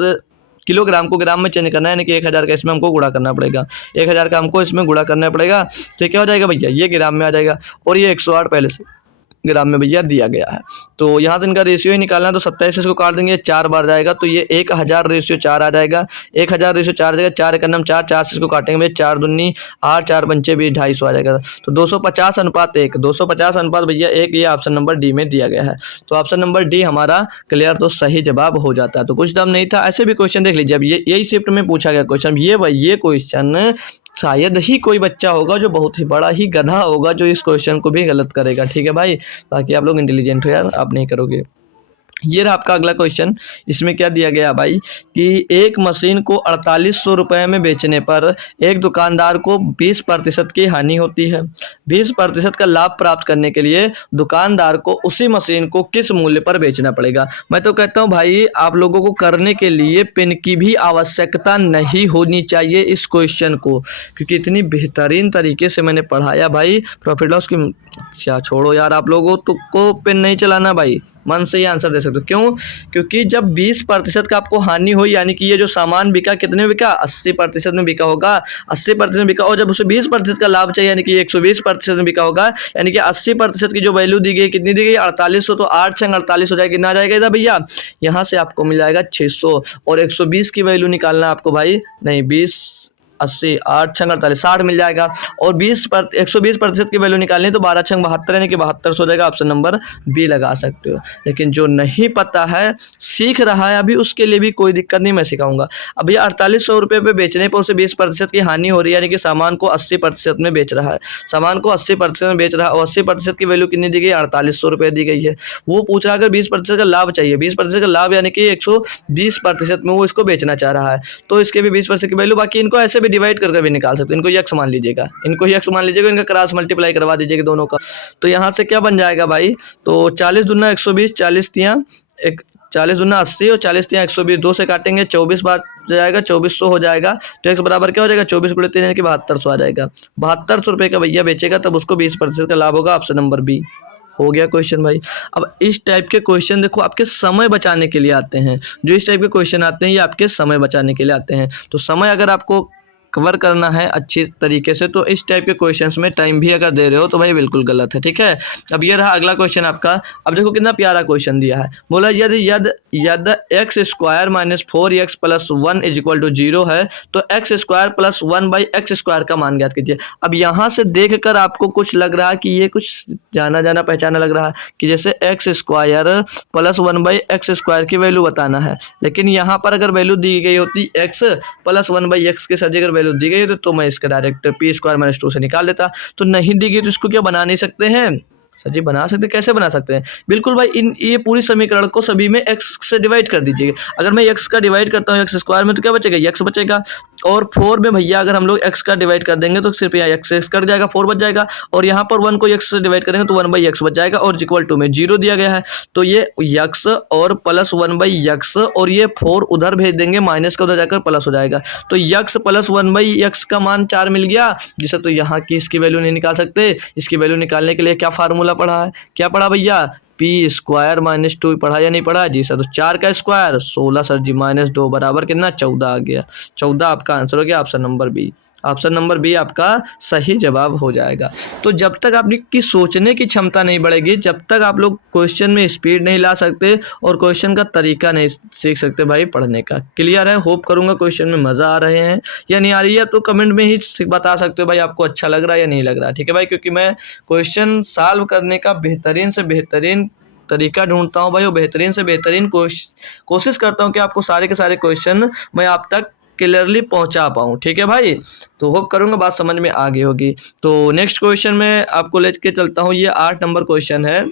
किलोग्राम को ग्राम में चेंज करना है, यानी कि 1000 का इसमें हमको गुणा करना पड़ेगा। 1000 का हमको इसमें गुणा करना पड़ेगा, तो क्या हो जाएगा भैया, ये ग्राम में आ जाएगा। और ये 108 पहले से ग्राम में भैया दिया गया है। तो यहाँ से इनका रेशियो ही निकालना है, तो 27 इसको काट देंगे, 4 बार जाएगा, तो ये 1000/4 आ जाएगा। 1000/4 आ जाएगा, 4 एक नम 4, 4 से इसको काटेंगे भैया, 4 दूनी 8, 4 पंचे 20, 250 आ जाएगा। तो 250:1, 250 भैया 1, ये ऑप्शन नंबर डी में दिया गया है। तो ऑप्शन नंबर डी हमारा क्लियर, तो सही जवाब हो जाता है। तो कुछ दम नहीं था, ऐसे भी क्वेश्चन देख लीजिए। अब यही शिफ्ट में पूछा गया क्वेश्चन, ये क्वेश्चन शायद ही कोई बच्चा होगा जो बहुत ही बड़ा ही गधा होगा जो इस क्वेश्चन को भी गलत करेगा, ठीक है भाई। बाकी आप लोग इंटेलिजेंट हो यार, आप नहीं करोगे। ये रहा आपका अगला क्वेश्चन। इसमें क्या दिया गया भाई कि एक मशीन को 4800 रुपये में बेचने पर एक दुकानदार को 20% की हानि होती है। 20% का लाभ प्राप्त करने के लिए दुकानदार को उसी मशीन को किस मूल्य पर बेचना पड़ेगा। मैं तो कहता हूँ भाई आप लोगों को करने के लिए पेन की भी आवश्यकता नहीं होनी चाहिए इस क्वेश्चन को, क्योंकि इतनी बेहतरीन तरीके से मैंने पढ़ाया भाई। प्रॉफिट लॉस की क्या छोड़ो यार, आप लोगों को पेन नहीं चलाना भाई, मन से ही आंसर दे सकते हो। क्यों? क्योंकि जब 20% का आपको हानि हो, यानी कि ये जो सामान बिका कितने में बिका, 80% में बिका होगा, 80% में बिका, और जब उसे 20% का लाभ चाहिए यानी कि 120% में बिका होगा, यानी कि 80% की जो वैल्यू दी गई कितनी दी गई 4800, तो 8 छंग 48 हो जाएगा, कितना आ जाएगा इधर भैया, यहाँ से आपको मिल जाएगा 600। और 120 की वैल्यू निकालना आपको भाई, नहीं 20 80 8 छंग 48 60 मिल जाएगा। और 120% की वैल्यू निकालनी तो 12 छंग 72 यानी कि 72 हो जाएगा। ऑप्शन नंबर बी लगा सकते हो। लेकिन जो नहीं पता है, सीख रहा है अभी, उसके लिए भी कोई दिक्कत नहीं, मैं सिखाऊंगा। अब भैया 4800 रुपये पे बेचने पर उसे 20% की हानि हो रही है, यानी कि सामान को 80% में बेच रहा है, सामान को 80% में बेच रहा है, और 80% की वैल्यू कितनी दी गई 4800 रुपये दी गई है। वो पूछ रहा है अगर 20% का लाभ चाहिए, 20% का लाभ यानी कि 120% में वो इसको बेचना चाह रहा है, तो इसके भी 20% की वैल्यू। बाकी इनको ऐसे डिवाइड करके भी निकाल सकते हैं, इनको यक्स मान लीजिएगा, इनका क्रॉस मल्टीप्लाई करवा दीजिएगा दोनों का। तो यहाँ से क्या बन जाएगा भाई, तो 40 दूना 120, 40 तियां 80 और 40 तियां 120, 2 से काटेंगे 24 बार जाएगा, 2400 हो जाएगा। तो x बराबर क्या हो जाएगा 24 × 3 यानी कि 7200 आ जाएगा। 7200 रुपये का भैया बेचेगा, तब उसको 20% का लाभ होगा। ऑप्शन नंबर बी हो गया क्वेश्चन भाई। अब इस टाइप के क्वेश्चन देखो आपके समय बचाने के लिए आते हैं, जो इस टाइप के क्वेश्चन आते हैं ये आपके समय बचाने के लिए आते हैं। तो समय अगर आपको कवर करना है अच्छी तरीके से, तो इस टाइप के क्वेश्चंस में टाइम भी अगर दे रहे हो तो भाई बिल्कुल गलत है, ठीक है। अब ये रहा अगला क्वेश्चन आपका। अब देखो कितना प्यारा क्वेश्चन दिया है, बोला यदि x² - 4x + 1 = 0 है तो x² + 1/x² का मान ज्ञात कीजिए। अब यहाँ से देख कर आपको कुछ लग रहा है कि ये कुछ जाना जाना पहचाना लग रहा है कि जैसे x² + 1/x² की वैल्यू बताना है, लेकिन यहाँ पर अगर वैल्यू दी गई होती x + 1/x के साथ अगर वैल्यू दी गई है तो मैं इसका डायरेक्ट p² - 2 से निकाल देता। तो नहीं दी गई तो इसको क्या बना नहीं सकते हैं सर जी, बना सकते, कैसे बना सकते हैं, बिल्कुल भाई ये पूरी समीकरण को सभी में x से डिवाइड कर दीजिए। अगर मैं x का डिवाइड करता हूँ x² में तो क्या बचेगा, x बचेगा। और 4 में भैया अगर हम लोग x का डिवाइड कर देंगे तो सिर्फ यहाँ x कट जाएगा, 4 बच जाएगा, और यहाँ पर 1 को x से डिवाइड करेंगे तो 1/x बच जाएगा, और इक्वल टू में 0 दिया गया है। तो ये x और प्लस 1/x, और ये 4 उधर भेज देंगे, माइनस का उधर जाकर प्लस हो जाएगा। तो x प्लस 1/x का मान 4 मिल गया, जिसे तो यहाँ की इसकी वैल्यू नहीं निकाल सकते। इसकी वैल्यू निकालने के लिए क्या फार्मूला पढ़ा है, क्या पढ़ा भैया, पी स्क्वायर माइनस 2 पढ़ा या नहीं पढ़ा जी सर। तो 4 का स्क्वायर 16 सर जी, माइनस 2 बराबर कितना 14 आ गया। 14 आपका आंसर हो गया, option number B. Option number B आपका सही जवाब हो जाएगा। तो जब तक आपकी सोचने की क्षमता नहीं बढ़ेगी, जब तक आप लोग क्वेश्चन में स्पीड नहीं ला सकते और क्वेश्चन का तरीका नहीं सीख सकते भाई पढ़ने का। क्लियर है? होप करूंगा क्वेश्चन में मज़ा आ रहे हैं या नहीं आ रही है, तो कमेंट में ही बता सकते हो भाई आपको अच्छा लग रहा है या नहीं लग रहा। ठीक है भाई, क्योंकि मैं क्वेश्चन सॉल्व करने का बेहतरीन से बेहतरीन तरीका ढूंढता हूँ भाई, और बेहतरीन से बेहतरीन कोशिश करता हूँ कि आपको सारे के सारे क्वेश्चन मैं आप तक क्लियरली पहुंचा पाऊँ। ठीक है भाई, तो होप करूंगा बात समझ में आ गई होगी। तो नेक्स्ट क्वेश्चन में आपको लेके चलता हूँ। ये 8 नंबर क्वेश्चन है,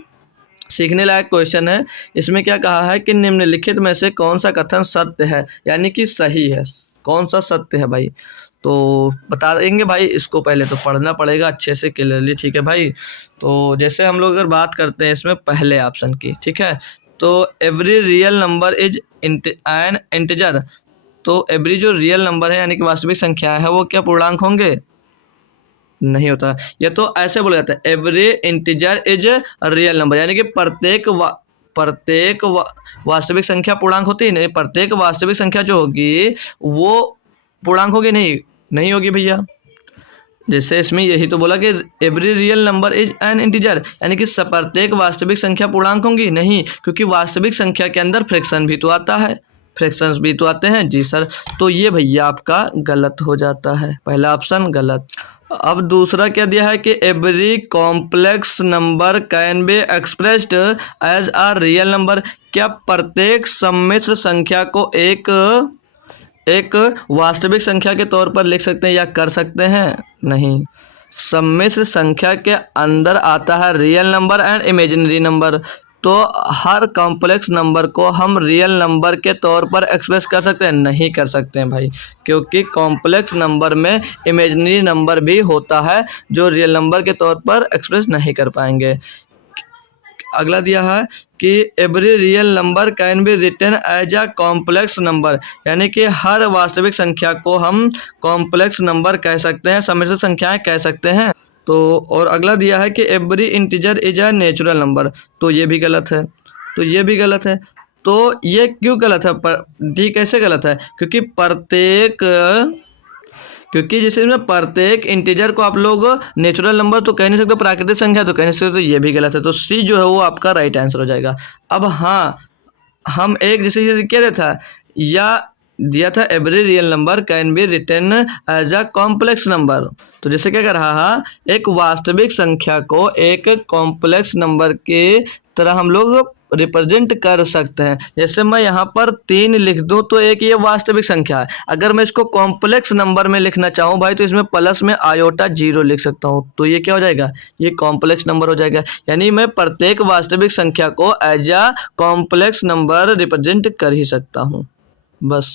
सीखने लायक क्वेश्चन है। इसमें क्या कहा है कि निम्नलिखित में से कौन सा कथन सत्य है, यानी कि सही है, कौन सा सत्य है भाई, तो बता देंगे भाई। इसको पहले तो पढ़ना पड़ेगा अच्छे से क्लियरली। ठीक है भाई, तो जैसे हम लोग अगर बात करते हैं इसमें पहले ऑप्शन की, ठीक है, तो every real number is an integer. तो एवरी जो रियल नंबर है यानी कि वास्तविक संख्या है, वो क्या पूर्णांक होंगे? नहीं होता। ये तो ऐसे बोला जाता है, every integer is real number, यानी कि प्रत्येक वास्तविक संख्या पूर्णांक होती है। नहीं, प्रत्येक वास्तविक संख्या जो होगी वो पूर्णांक होगी, नहीं होगी भैया। जैसे इसमें यही तो बोला कि every real number is an integer, यानी कि प्रत्येक वास्तविक संख्या पूर्णांक होंगी, नहीं, क्योंकि वास्तविक संख्या के अंदर फ्रैक्शन भी तो आता है, फ्रैक्शंस भी तो आते हैं जी सर। तो ये भैया आपका गलत हो जाता है, पहला ऑप्शन गलत। अब दूसरा क्या दिया है कि every complex number can be expressed as a real number. क्या प्रत्येक सम्मिश्र संख्या को एक वास्तविक संख्या के तौर पर लिख सकते हैं या कर सकते हैं? नहीं, सम्मिश्र संख्या के अंदर आता है real number and imaginary number. तो हर कॉम्प्लेक्स नंबर को हम रियल नंबर के तौर पर एक्सप्रेस कर सकते हैं? नहीं कर सकते हैं भाई, क्योंकि कॉम्प्लेक्स नंबर में इमेजिनरी नंबर भी होता है जो रियल नंबर के तौर पर एक्सप्रेस नहीं कर पाएंगे। अगला दिया है कि every real number can be written as a complex number, यानी कि हर वास्तविक संख्या को हम कॉम्प्लेक्स नंबर कह सकते हैं, सम्मिश्र संख्याएं कह सकते हैं। तो और अगला दिया है कि every integer is a natural number. तो ये भी गलत है, तो ये भी गलत है। तो ये क्यों गलत है? डी कैसे गलत है? क्योंकि जैसे इसमें प्रत्येक इंटीजर को आप लोग नेचुरल नंबर तो कह नहीं सकते, प्राकृतिक संख्या तो कह नहीं सकते, तो ये भी गलत है। तो सी जो है वो आपका राइट आंसर हो जाएगा। अब हाँ, हम एक जैसे क्या दिया था, या दिया था every real number can be written as a complex number. तो जैसे क्या कर रहा है, एक वास्तविक संख्या को एक कॉम्प्लेक्स नंबर के तरह हम लोग रिप्रेजेंट कर सकते हैं। जैसे मैं यहाँ पर 3 लिख दूं तो एक ये वास्तविक संख्या है। अगर मैं इसको कॉम्प्लेक्स नंबर में लिखना चाहूँ भाई, तो इसमें प्लस में आयोटा 0 लिख सकता हूँ, तो ये क्या हो जाएगा, ये कॉम्प्लेक्स नंबर हो जाएगा। यानी मैं प्रत्येक वास्तविक संख्या को as a complex number represent कर ही सकता हूँ। बस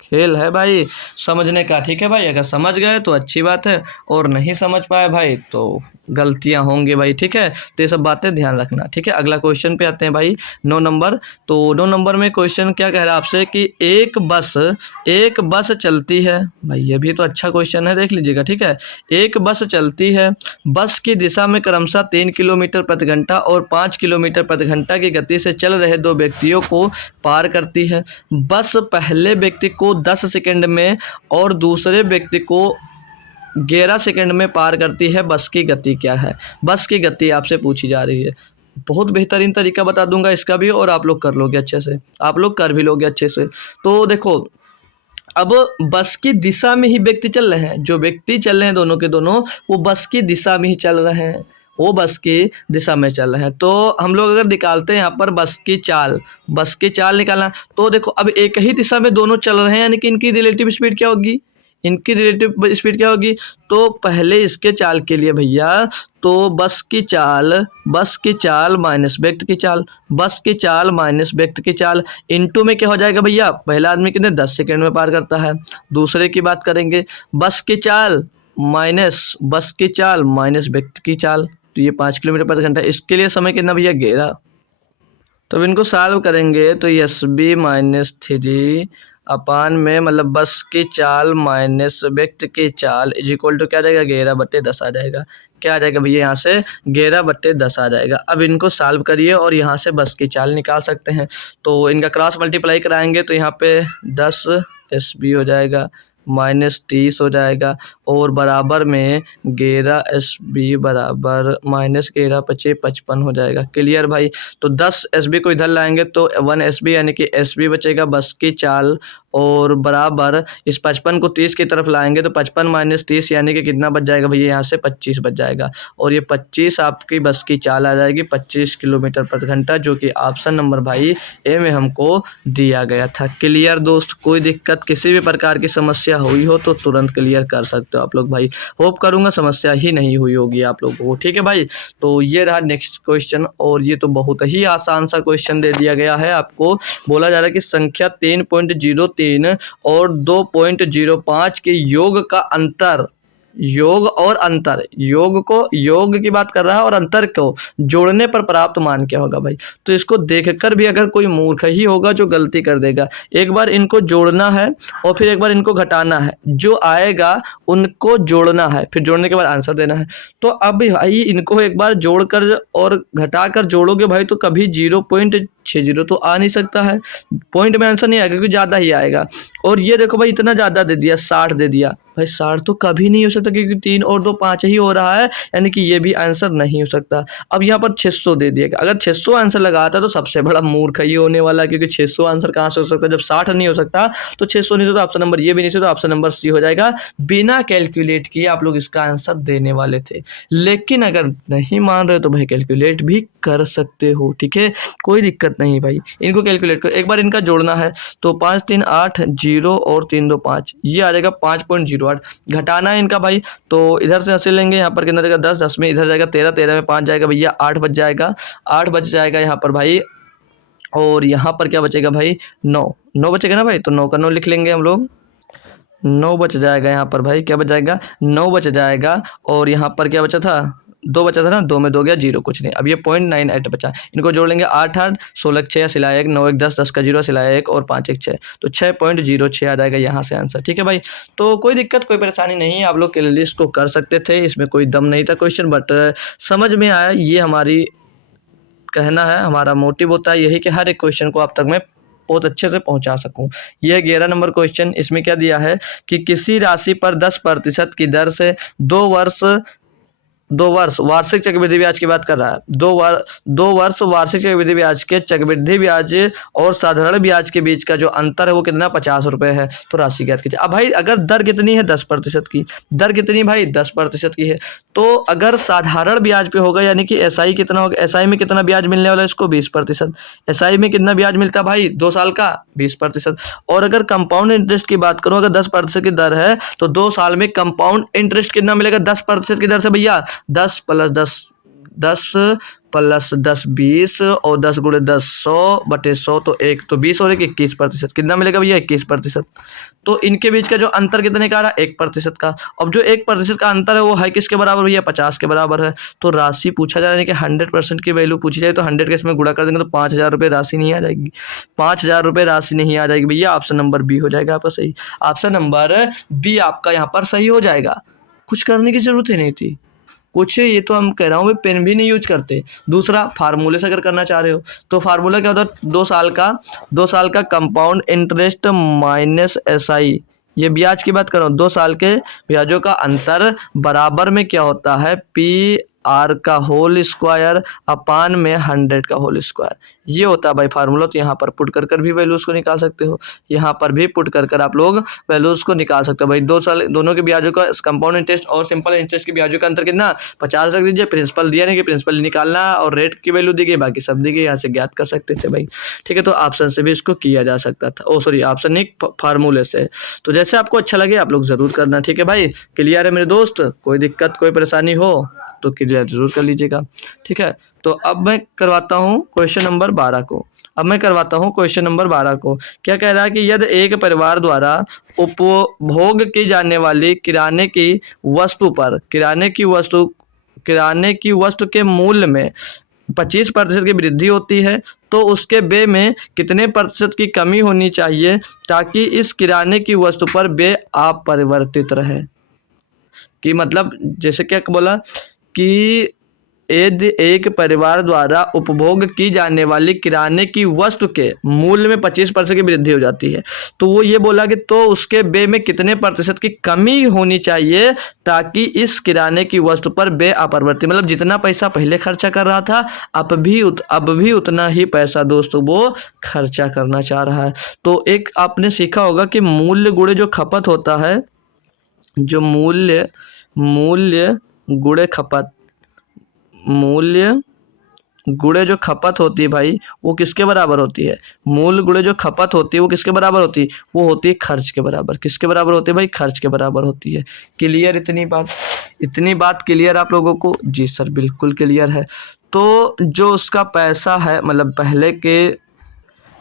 खेल है भाई समझने का। ठीक है भाई, अगर समझ गए तो अच्छी बात है, और नहीं समझ पाए भाई तो गलतियां होंगी भाई। ठीक है, तो ये सब बातें ध्यान रखना। ठीक है, अगला क्वेश्चन पे आते हैं भाई, 9 नंबर। तो 9 नंबर में क्वेश्चन क्या कह रहा है आपसे कि एक बस चलती है। भाई ये भी तो अच्छा क्वेश्चन है, देख लीजिएगा। ठीक है, एक बस चलती है, बस की दिशा में क्रमशः 3 किलोमीटर प्रति घंटा और 5 किलोमीटर प्रति घंटा की गति से चल रहे 2 व्यक्तियों को पार करती है। बस पहले व्यक्ति को 10 सेकंड में और दूसरे व्यक्ति को 11 सेकंड में पार करती है। बस की गति क्या है? बस की गति आपसे पूछी जा रही है। बहुत बेहतरीन तरीका बता दूंगा इसका भी, और आप लोग कर लोगे अच्छे से, आप लोग कर भी लोगे अच्छे से। तो देखो, अब बस की दिशा में ही व्यक्ति चल रहे हैं, जो व्यक्ति चल रहे हैं दोनों के दोनों, वो बस की दिशा में ही चल रहे हैं, वो बस की दिशा में चल रहे हैं। तो हम लोग अगर निकालते हैं यहाँ पर बस की चाल निकालना, तो देखो अब एक ही दिशा में दोनों चल रहे हैं, यानी कि इनकी रिलेटिव स्पीड क्या होगी, इनकी रिलेटिव स्पीड क्या होगी? तो पहले इसके चाल के लिए भैया तो बस की चाल माइनस व्यक्ति की चाल, बस की चाल माइनस व्यक्ति की चाल इनटू में क्या हो जाएगा भैया? पहला आदमी कितने 10 सेकंड में पार करता है। दूसरे की बात करेंगे, बस की चाल माइनस व्यक्ति की चाल, तो ये 5 किलोमीटर प्रति घंटा। इसके लिए समय कितना भैया? 11। तो अब इनको सॉल्व करेंगे तो एस बी माइनस 3 अपान में मतलब बस की चाल माइनस व्यक्ति की चाल इज इक्वल टू क्या आ जाएगा? 11/10 आ जाएगा। क्या आ जाएगा भैया? यहाँ से 11/10 आ जाएगा। अब इनको सॉल्व करिए और यहाँ से बस की चाल निकाल सकते हैं। तो इनका क्रॉस मल्टीप्लाई कराएंगे तो यहाँ पे 10 एस बी हो जाएगा माइनस 30 हो जाएगा और बराबर में 11 एस बी बराबर माइनस 11 × 55 हो जाएगा। क्लियर भाई? तो 10 एस बी को इधर लाएंगे तो 1 एस बी यानी कि एस बी बचेगा बस की चाल और बराबर इस 55 को 30 की तरफ लाएंगे तो 55 माइनस 30 यानी कि कितना बच जाएगा भैया? यहाँ से 25 बच जाएगा और ये 25 आपकी बस की चाल आ जाएगी 25 किलोमीटर प्रति घंटा, जो कि ऑप्शन नंबर भाई ए में हमको दिया गया था। क्लियर दोस्त? कोई दिक्कत किसी भी प्रकार की समस्या हुई हो तो तुरंत क्लियर कर सकते हो आप लोग भाई। होप करूंगा समस्या ही नहीं हुई होगी आप लोगों को। ठीक है भाई? तो ये रहा नेक्स्ट क्वेश्चन और ये तो बहुत ही आसान सा क्वेश्चन दे दिया गया है। आपको बोला जा रहा है कि संख्या 3.03 और 2.05 के योग का अंतर, योग और अंतर, योग की बात कर रहा है और अंतर को जोड़ने पर प्राप्त मान क्या होगा भाई? तो इसको देखकर भी अगर कोई मूर्ख ही होगा जो गलती कर देगा। एक बार इनको जोड़ना है और फिर एक बार इनको घटाना है, जो आएगा उनको जोड़ना है, फिर जोड़ने के बाद आंसर देना है। तो अब भाई इनको एक बार जोड़कर और घटाकर जोड़ोगे भाई तो कभी 0.60 तो आ नहीं सकता है, पॉइंट में आंसर नहीं आएगा क्योंकि ज़्यादा ही आएगा। और ये देखो भाई इतना ज़्यादा दे दिया, 60 दे दिया भाई, 60 तो कभी नहीं हो सकता क्योंकि 3 और 2 5 ही हो रहा है, यानी कि ये भी आंसर नहीं हो सकता। अब यहाँ पर 600 दे दिया, अगर 600 आंसर लगाता तो सबसे बड़ा मूर्ख ही होने वाला, क्योंकि 600 आंसर कहाँ से हो सकता है जब 60 नहीं हो सकता तो 600 नहीं, तो ऑप्शन नंबर ये भी नहीं, तो ऑप्शन नंबर सी हो जाएगा। बिना कैलकुलेट किए आप लोग इसका आंसर देने वाले थे, लेकिन अगर नहीं मान रहे तो भाई कैलकुलेट भी कर सकते हो। ठीक है, कोई दिक्कत नहीं भाई, इनको कैलकुलेट करो। एक बार इनका जोड़ना है तो 5 3 8 0 और 3 2 5, ये आ जाएगा 5.08। घटाना है इनका भाई तो इधर से 80 लेंगे, यहाँ पर कितना जाएगा 10, 10 में इधर जाएगा 13, 13 में 5 जाएगा भैया 8 बच जाएगा, 8 बच जाएगा यहाँ पर भाई। और यहाँ पर क्या बचेगा भाई? 9 बचेगा ना भाई, तो 9 का 9 लिख लेंगे हम लोग, 9 बच जाएगा यहाँ पर भाई। क्या बच जाएगा? 9 बच जाएगा। और यहाँ पर क्या बचा था? 2 बचा था ना, 2 में 2 गया 0, कुछ नहीं। अब ये 0.98 बचा, इनको जोड़ लेंगे 8 8 16 6 सिलाया 1 9 1 10 10 का 0 सिलाया 1 और 5 1 6, तो 6.06 आ जाएगा यहाँ से आंसर। ठीक है भाई, तो कोई दिक्कत कोई परेशानी नहीं है, आप लोग के लिए इसको कर सकते थे, इसमें कोई दम नहीं था क्वेश्चन, बट समझ में आया। ये हमारी कहना है, हमारा मोटिव होता है यही कि हर एक क्वेश्चन को आप तक मैं बहुत अच्छे से पहुंचा सकूं। यह 11 नंबर क्वेश्चन, इसमें क्या दिया है कि किसी राशि पर 10% की दर से 2 वर्ष वार्षिक चक्रवृद्धि ब्याज की बात कर रहा है। 2 वर्ष वार्षिक चक्रवृद्धि ब्याज के चक्रवृद्धि ब्याज और साधारण ब्याज के बीच का जो अंतर है वो कितना? 50 रुपए है। तो राशि ज्ञात कीजिए। अब भाई अगर दर कितनी है? 10% की। दर कितनी भाई? 10% की है। तो अगर साधारण ब्याज पे होगा यानी कि एसआई कितना होगा? एसआई में कितना ब्याज मिलने वाला है इसको? 20%। एसआई में कितना ब्याज मिलता है भाई 2 साल का? 20%। और अगर कंपाउंड इंटरेस्ट की बात करूं, अगर 10% की दर है तो 2 साल में कंपाउंड इंटरेस्ट कितना मिलेगा 10% की दर से भैया? 10 + 10 20 और 10 × 10 100/100, तो 1 तो 20 और 1 21%, कितना मिलेगा भैया? 21%। तो इनके बीच का जो अंतर कितने का आ रहा है? 1% का। अब जो 1% का अंतर है वो है किसके बराबर भैया? 50 के बराबर है। तो राशि पूछा जा रहा है कि 100% की वैल्यू पूछी जाए तो 100 के इसमें गुणा कर देंगे तो 5000 रुपये राशि नहीं आ जाएगी, 5000 रुपये राशि नहीं आ जाएगी भैया। ऑप्शन नंबर बी हो जाएगा आपका सही, ऑप्शन नंबर बी आपका यहाँ पर सही हो जाएगा। कुछ करने की जरूरत ही नहीं थी कुछ, ये तो हम कह रहा हूँ पेन भी नहीं यूज करते। दूसरा, फार्मूले से अगर करना चाह रहे हो तो फार्मूला क्या होता है? 2 साल का कंपाउंड इंटरेस्ट माइनस एसआई, ये ब्याज की बात करो, 2 साल के ब्याजों का अंतर बराबर में क्या होता है? पी आर का होल स्क्वायर अपान में 100 का होल स्क्वायर। ये होता है भाई फार्मूला। तो यहाँ पर पुट कर कर भी वैल्यूज़ को निकाल सकते हो, यहाँ पर भी पुट कर कर आप लोग वैल्यूज़ को निकाल सकते हो भाई। 2 साल दोनों के ब्याजों का कंपाउंड इंटरेस्ट और सिंपल इंटरेस्ट के ब्याजों का अंतर कितना 50 रख दीजिए। प्रिंसिपल दिया नहीं कि प्रिंसिपल निकालना और रेट की वैल्यू दी गई, बाकी सब दी गई, यहाँ से ज्ञात कर सकते थे भाई। ठीक है, तो ऑप्शन से भी इसको किया जा सकता था। ओ सॉरी, ऑप्शन नहीं, फार्मूले से। तो जैसे आपको अच्छा लगे आप लोग ज़रूर करना। ठीक है भाई, क्लियर है मेरे दोस्त? कोई दिक्कत कोई परेशानी हो तो क्लियर जरूर कर लीजिएगा। ठीक है, तो अब मैं करवाता हूँ क्वेश्चन नंबर 12 को। क्या कह रहा है कि यदि एक परिवार द्वारा उपभोग की जाने वाली किराने की वस्तु के मूल्य में 25% की वृद्धि होती है, तो उसके व्यय में कितने प्रतिशत की कमी होनी चाहिए ताकि इस किराने की वस्तु पर व्यय अपरिवर्तित रहे। कि मतलब जैसे क्या बोला कि यदि एक परिवार द्वारा उपभोग की जाने वाली किराने की वस्तु के मूल्य में 25% की वृद्धि हो जाती है, तो वो ये बोला कि तो उसके व्यय में कितने प्रतिशत की कमी होनी चाहिए ताकि इस किराने की वस्तु पर व्यय अपरिवर्तित, मतलब जितना पैसा पहले खर्चा कर रहा था अब भी उतना ही पैसा दोस्तों वो खर्चा करना चाह रहा है। तो एक आपने सीखा होगा कि मूल्य गुणे जो खपत होता है, जो मूल्य गुणे खपत, मूल्य गुणे जो खपत होती है भाई वो किसके बराबर होती है? मूल्य गुणे जो खपत होती है वो किसके बराबर होती है? वो होती है खर्च के बराबर। किसके बराबर होती है भाई? खर्च के बराबर होती है। क्लियर? इतनी बात क्लियर आप लोगों को? जी सर बिल्कुल क्लियर है। तो जो उसका पैसा है, मतलब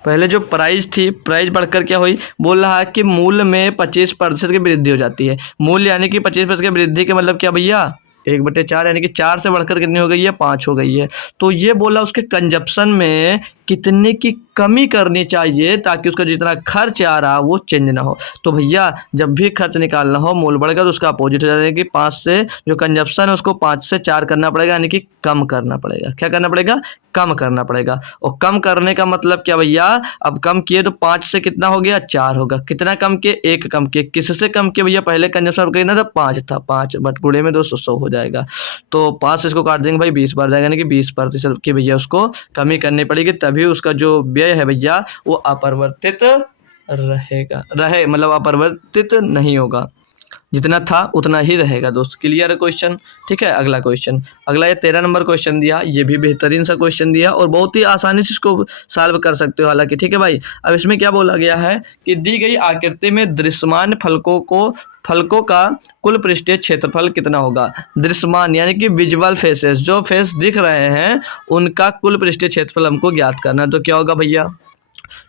पहले जो प्राइस थी, प्राइस बढ़कर क्या हुई, बोल रहा है कि मूल्य में 25% की वृद्धि हो जाती है। मूल्य यानी कि 25% की वृद्धि के मतलब क्या भैया 1/4 यानी कि 4 से बढ़कर कितनी हो गई है? 5 हो गई है। तो ये बोला उसके कंजप्शन में कितने की कमी करनी चाहिए ताकि उसका जितना खर्च आ रहा वो चेंज ना हो। तो भैया जब भी खर्च निकालना हो मूल्य बढ़ेगा तो उसका अपोजिट हो जाएगा कि 5 से जो कंजप्शन है उसको 5 से 4 करना पड़ेगा, यानी कि कम करना पड़ेगा। क्या करना पड़ेगा? कम करना पड़ेगा। और कम करने का मतलब क्या भैया, अब कम किए तो 5 से कितना हो गया? 4 होगा। कितना कम किए? 1 कम किए। किससे कम किए भैया? पहले कंजप्शन कितना था? 5 था। 5 बट गुणे में 200 100 हो जाएगा। तो 5 से इसको काट देंगे भाई 20 बार जाएगा, यानी कि 20% की भैया उसको कमी करनी पड़ेगी, तभी उसका जो व्यय है भैया वो अपरिवर्तित मतलब अपरिवर्तित नहीं होगा, जितना था उतना ही रहेगा दोस्त। क्लियर है क्वेश्चन? ठीक है, अगला क्वेश्चन, अगला ये 13 नंबर क्वेश्चन दिया, ये भी बेहतरीन सा क्वेश्चन दिया और बहुत ही आसानी से इसको सॉल्व कर सकते हो हालांकि। ठीक है भाई, अब इसमें क्या बोला गया है कि दी गई आकृति में दृश्यमान फलकों का कुल पृष्ठीय क्षेत्रफल कितना होगा? दृश्यमान यानी कि विजुअल फेसेस, जो फेस दिख रहे हैं उनका कुल पृष्ठीय क्षेत्रफल हमको ज्ञात करना है। तो क्या होगा भैया?